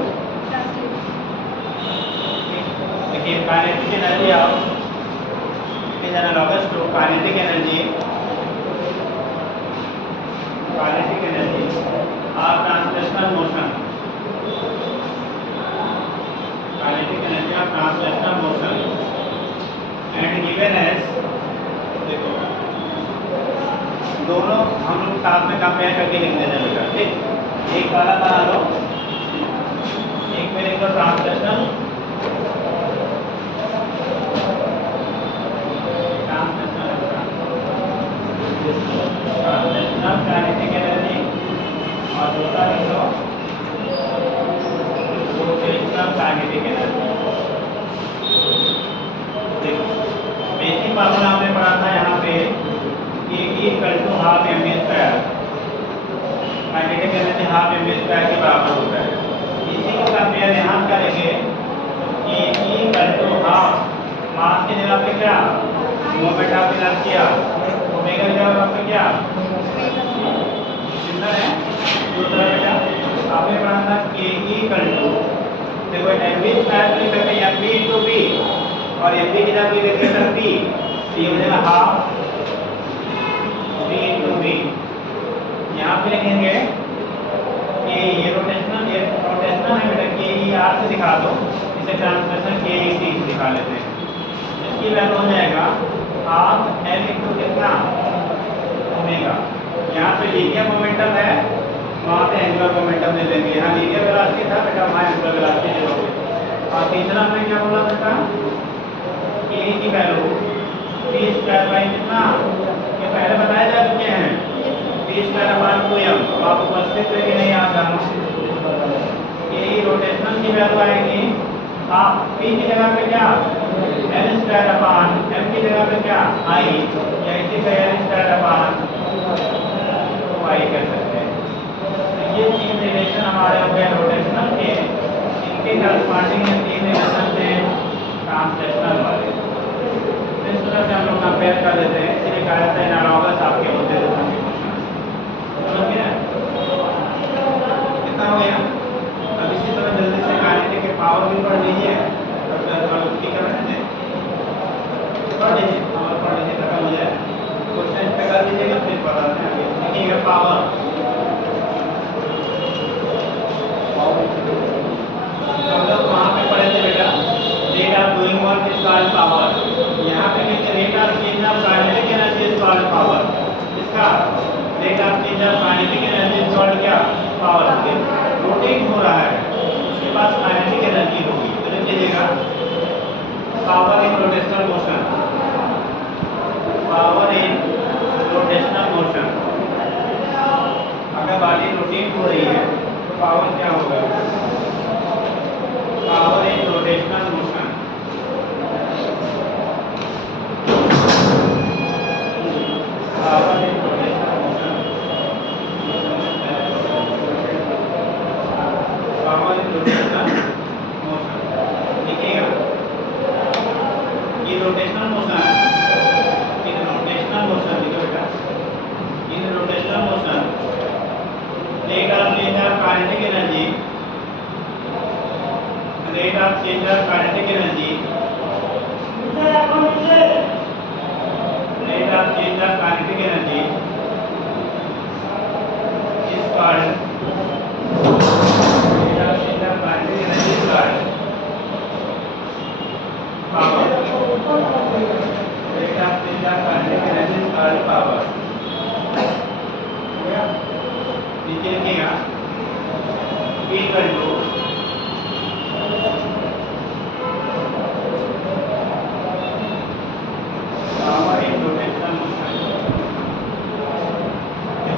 देखिए kinetic energy of, it is analogous to kinetic energy kinetic energy और ट्रांसलेशनल मोशन, काइनेटिक एनर्जी और translational motion and given as, देखो दोनों हम लोग साथ में कंपेयर करके लिख देते हैं बेटा, ठीक। एक वाला बना लो, एक में लिख दो ट्रांसलेशनल काइनेटिक एनर्जी और दूसरा लिख दो रोटेशनल काइनेटिक एनर्जी। देखो बेसिक फार्मूला हमने पढ़ा था यहाँ पे कि E half mv square, kinetic energy half mv square के बराबर होता है। इसी को कंपेयर यहाँ करेंगे कि E हाफ मास की जगह पे क्या मोमेंट ऑफ इनर्शिया, ओमेगा की जगह पे क्या कितना है। दूसरा बेटा आपने पढ़ा था कि देखो mv स्क्वायर को लिख सकते हैं mv into v और mv की जगह पे लिख सकते हैं p, तो ये हो जाएगा हाफ v into v। यहाँ पे लिखेंगे कि ये रोटेशनल है बेटा, के ई आर से दिखा दो, इसे ट्रांसलेशन के ई टी से दिखा लेते हैं। इसकी वैल्यू हो जाएगा हाफ एल इंटू कितना ओमेगा। यहाँ पे लीनियर मोमेंटम है, वहाँ पे एंगुलर मोमेंटम ले लेंगे। यहाँ लीनियर वेलोसिटी था बेटा, वहाँ एंगुलर वेलोसिटी ले लोगे। और तीसरा में क्या बोला बेटा, के ई की वैल्यू टी स्क्वायर बाई कितना, ये पहले बताए जा चुके हैं, टी स्क्वायर बाई 2m। अब आप उपस्थित करके नहीं याद करना। ये रोटेशनल की वैल्यू आएगी हाफ p की जगह पे क्या l स्क्वायर अपान m की जगह पे क्या i, या इसी से l स्क्वायर अपान y कर सकते हैं। तो ये तीन रिलेशन हमारे हो गए रोटेशनल के, इनके करस्पॉन्डिंग ये तीन रिलेशन थे ट्रांसलेशनल वाले। इस तरह से हम लोग कंपेयर कर लेते हैं, इसलिए कहा जाता है एनालॉगस आपके होते हैं। समझ गए कितना हो गया। अब इसी तरह जल्दी से काइनेटिक के पावर भी पढ़ लीजिए, पढ़ लीजिए पावर पढ़ लीजिए, खत्म हो जाए। क्वेश्चन पे कर लीजिएगा फिर बताते हैं। देखिएगा पावर, हम लोग वहाँ पे पढ़े थे बेटा rate of doing work is called power. यहाँ पे कहते rate of change of kinetic energy is called power. इसका rate of change of kinetic energy is called क्या पावर। रोटेट हो रहा है, उसके पास काइनेटिक एनर्जी होगी, तो लिख लीजिएगा power in rotational motion, power in rotational motion. अगर बॉडी रोटेट हो रही है तो पावर क्या होगा, power in rotational motion. Power in rotational motion, power in rotational motion. देखिएगा ये रोटेशनल मोशन, इन रोटेशनल मोशन देखो बेटा, इन rotational motion rate of change of kinetic energy, rate of change of kinetic energy, rate of change of kinetic energy is called, rate of change of kinetic energy is called power. Rate of change of kinetic energy is called power. नीचे लिखिएगा P equal to power in rotational motion.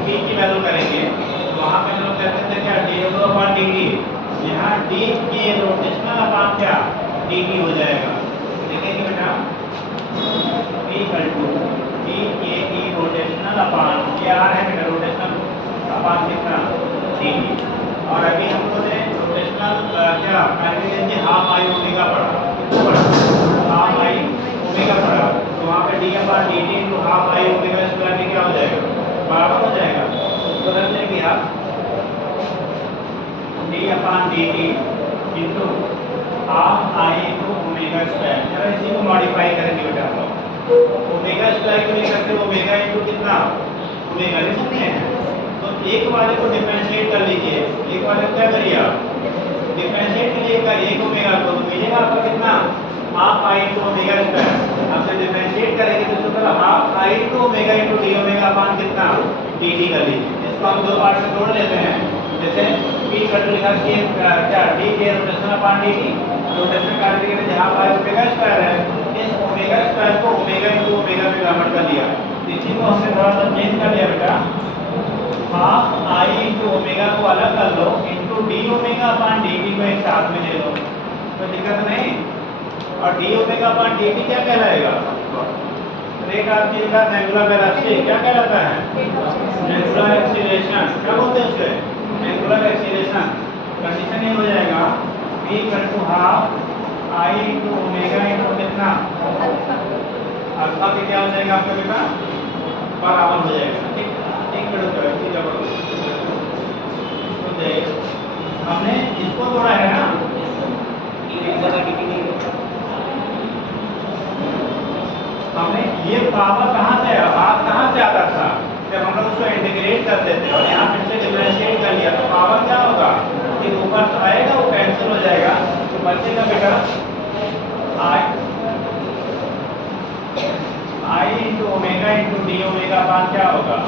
P की value करेंगे तो वहाँ पे हम लोग कहते थे क्या d/dt, यहाँ d की रोटेशनल अपान क्या dt हो जाएगा। देखेंगे बेटा P इक्वल टू d के e रोटेशनल अपान, ये आ रहा है बेटा रोटेशनल अपान कितना dt। और अभी हम लोगों ने रोटेशनल क्या kinetic energy half I omega पढ़ा, कितना पढ़ा हाफ आई ओमेगा पढ़ा। तो वहाँ पे d/dt into half I omega square में क्या हो जाएगा बराबर हो जाएगा। उसको रख लेंगे आप d/dt into half I into omega square. चलो इसी को मॉडिफाई करेंगे बेटा हम लोग, ओमेगा स्क्वायर को नहीं करते, ओमेगा इनटू कितना ओमेगा लिख सकते हैं। तो एक वाले को डिफरेंशिएट कर लीजिए, एक वाले को क्या करिए आप डिफरेंशिएट करिएगा एक ओमेगा को, तो मिलेगा आपका कितना half I into omega square. अब जब डिफरेंशिएट करेंगे तो उसको half I into omega into D omega upon कितना डी टी कर लीजिए। इसको हम दो पार्ट में तोड़ लेते हैं। जैसे पी कट लिखा कि क्या डी के रोटेशन अपान डी टी, रोटेशन कार्य के लिए हाफ आई ओमेगा स्क्वायर है, इस ओमेगा स्क्वायर को ओमेगा इंटू ओमेगा में कन्वर्ट कर दिया। इसी को हमने थोड़ा सा चेंज कर लिया बेटा, हाफ आई इंटू ओमेगा को अलग कर लो into D omega upon D T को एक साथ में ले लो, कोई दिक्कत नहीं। और D omega upon D T क्या कहलाएगा, एक आपकी का नेबुला वेलोसिटी क्या कहलाता है, नेबुलर एक्सीलरेशन, क्या बोलते हैं उसे नेबुलर एक्सीलरेशन। कंडीशन ये हो जाएगा v equal to half I into omega into कितना अल्फा के क्या हो जाएगा आपका बेटा बराबर हो जाएगा। ठीक एक मिनट का इसकी जबरदस्त हो जाएगा। हमने इसको तोड़ा है ना, हमने ये पावर कहाँ से हाफ कहाँ से आता था, जब हम लोग उसको इंटीग्रेट कर देते और यहाँ फिर से डिफरेंशिएट कर लिया तो पावर क्या होगा कि ऊपर तो आएगा वो कैंसिल हो जाएगा, तो बचेगा बेटा I into omega into D omega upon क्या होगा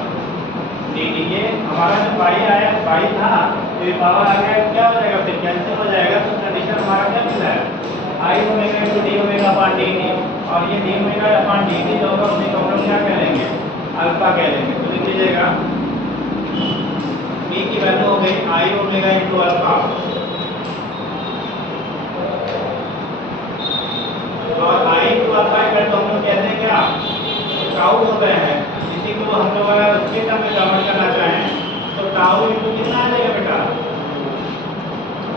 डी टी। ये हमारा जो पाई आया पाई था तो ये पावर आ गया क्या हो जाएगा फिर कैंसिल हो जाएगा। तो कंडीशन हमारा क्या मिल रहा है आई omega into D omega upon D T, और ये D omega upon D T जो होगा उसी को हम लोग क्या कह लेंगे अल्फा कह लेंगे। तो लिख लीजिएगा e की वैल्यू हो गई आई ओमेगा इंटू अल्फा, और आई इंटू अल्फा इक्वल टू हम लोग कहते हैं क्या टाउ होता है। इसी को हम लोग अगर उसके टर्म में कन्वर्ट करना चाहें तो टाउ इंटू कितना आ जाएगा बेटा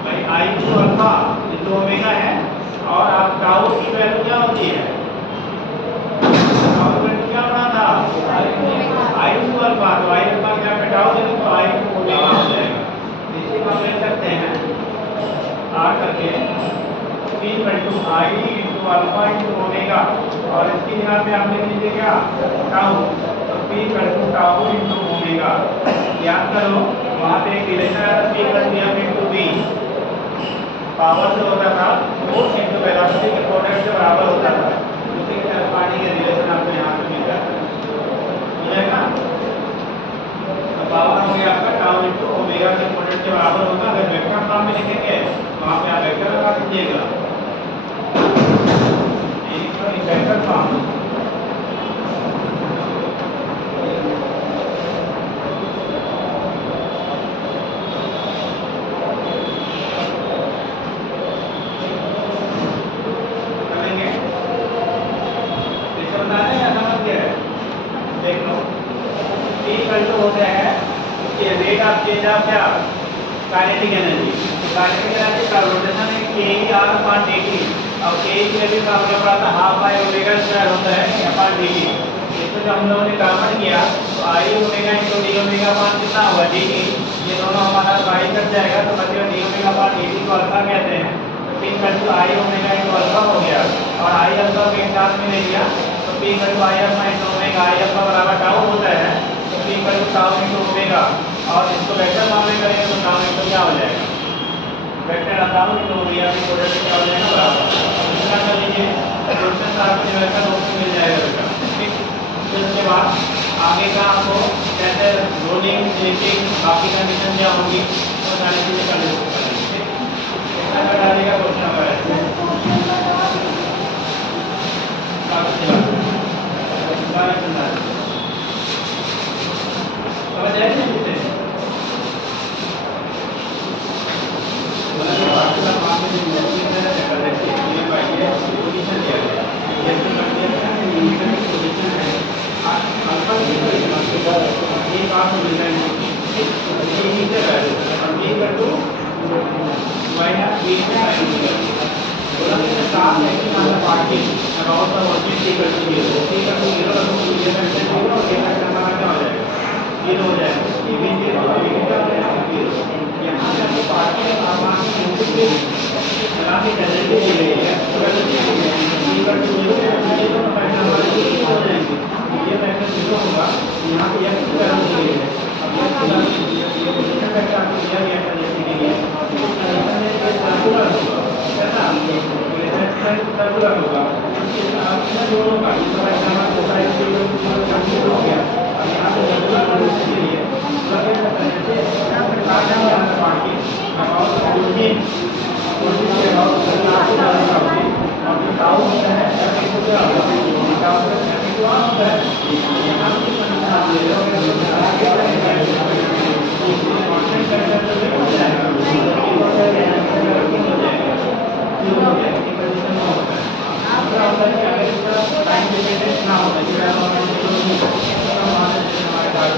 भाई आई इंटू अल्फा इंटू ओमेगा है, और आप टाउ की वैल्यू क्या होती है टाउ की वैल्यू क्या बना था आई इंटू अल्फा, तो आई अल्फा क्या टाउ देंगे तो आई इंटू ओमेगा हो जाएगा। इसी को हम लिख सकते हैं आ करके p equal to I into alpha into omega, और इसकी जगह पे आप लिख लीजिए क्या टाउ, तो p equal to tau into omega. याद करो वहाँ पे एक रिलेशन आया था p equal to f into b, power जो होता था फोर्स इंटू वेलोसिटी के प्रोडक्ट से बराबर होता था। उसी के तरह पानी के रिलेशन आपको यहाँ पे मिल जाता है, हो जाएगा। तो पावर हो गया आपका टाउ इंटू ओमेगा के प्रोडक्ट के बराबर होगा। अगर वेक्टर फॉर्म में लिखेंगे वहाँ पे आप वेक्टर लगा दीजिएगा, वेक्टर फॉर्म करेंगे। इसे बता दें या समझ गए, देख लो p इक्वल टू होता है कि रेट ऑफ चेंज ऑफ क्या काइनेटिक एनर्जी, काइनेटिक एनर्जी का रोटेशन है के E R upon D T, और के ई की वैल्यू का हमने पढ़ा था हाफ आई ओमेगा स्क्वायर होता है अपान डी टी। इसको जब हम लोगों ने कन्वर्ट किया तो आई omega into D omega upon कितना हुआ डी टी, ये दोनों हमारा बाई कट जाएगा तो बचेगा D omega upon D T को अल्फा कहते हैं। तो p equal to I omega into alpha हो गया, और आई अल्फा को एक साथ में ले लिया तो p equal to I alpha into omega, I alpha बराबर टाउ होता है तो p equal to tau into omega, और इसको वेक्टर फॉर्म में करेंगे तो टाउ इंटू क्या हो जाएगा वेक्टर टाउ इंटू ओमेगा के प्रोडक्ट क्या हो जाएगा बराबर। इसका कर लीजिए क्वेश्चन आपको जो वेक्टर रूप में मिल जाएगा बेटा। ठीक, फिर उसके बाद आगे का आपको कैसे रोलिंग स्लिपिंग बाकी कंडीशन क्या होगी वो सारी चीज़ें कर लीजिए। इतना कर डालिएगा क्वेश्चन नंबर समझ आए थे यहाँ पे कोशिश के बाद आपको करना होगी और जो टाउ होता है एफ को क्या होता है टाउ का एफ को होता है यहाँ की संख्या ले लो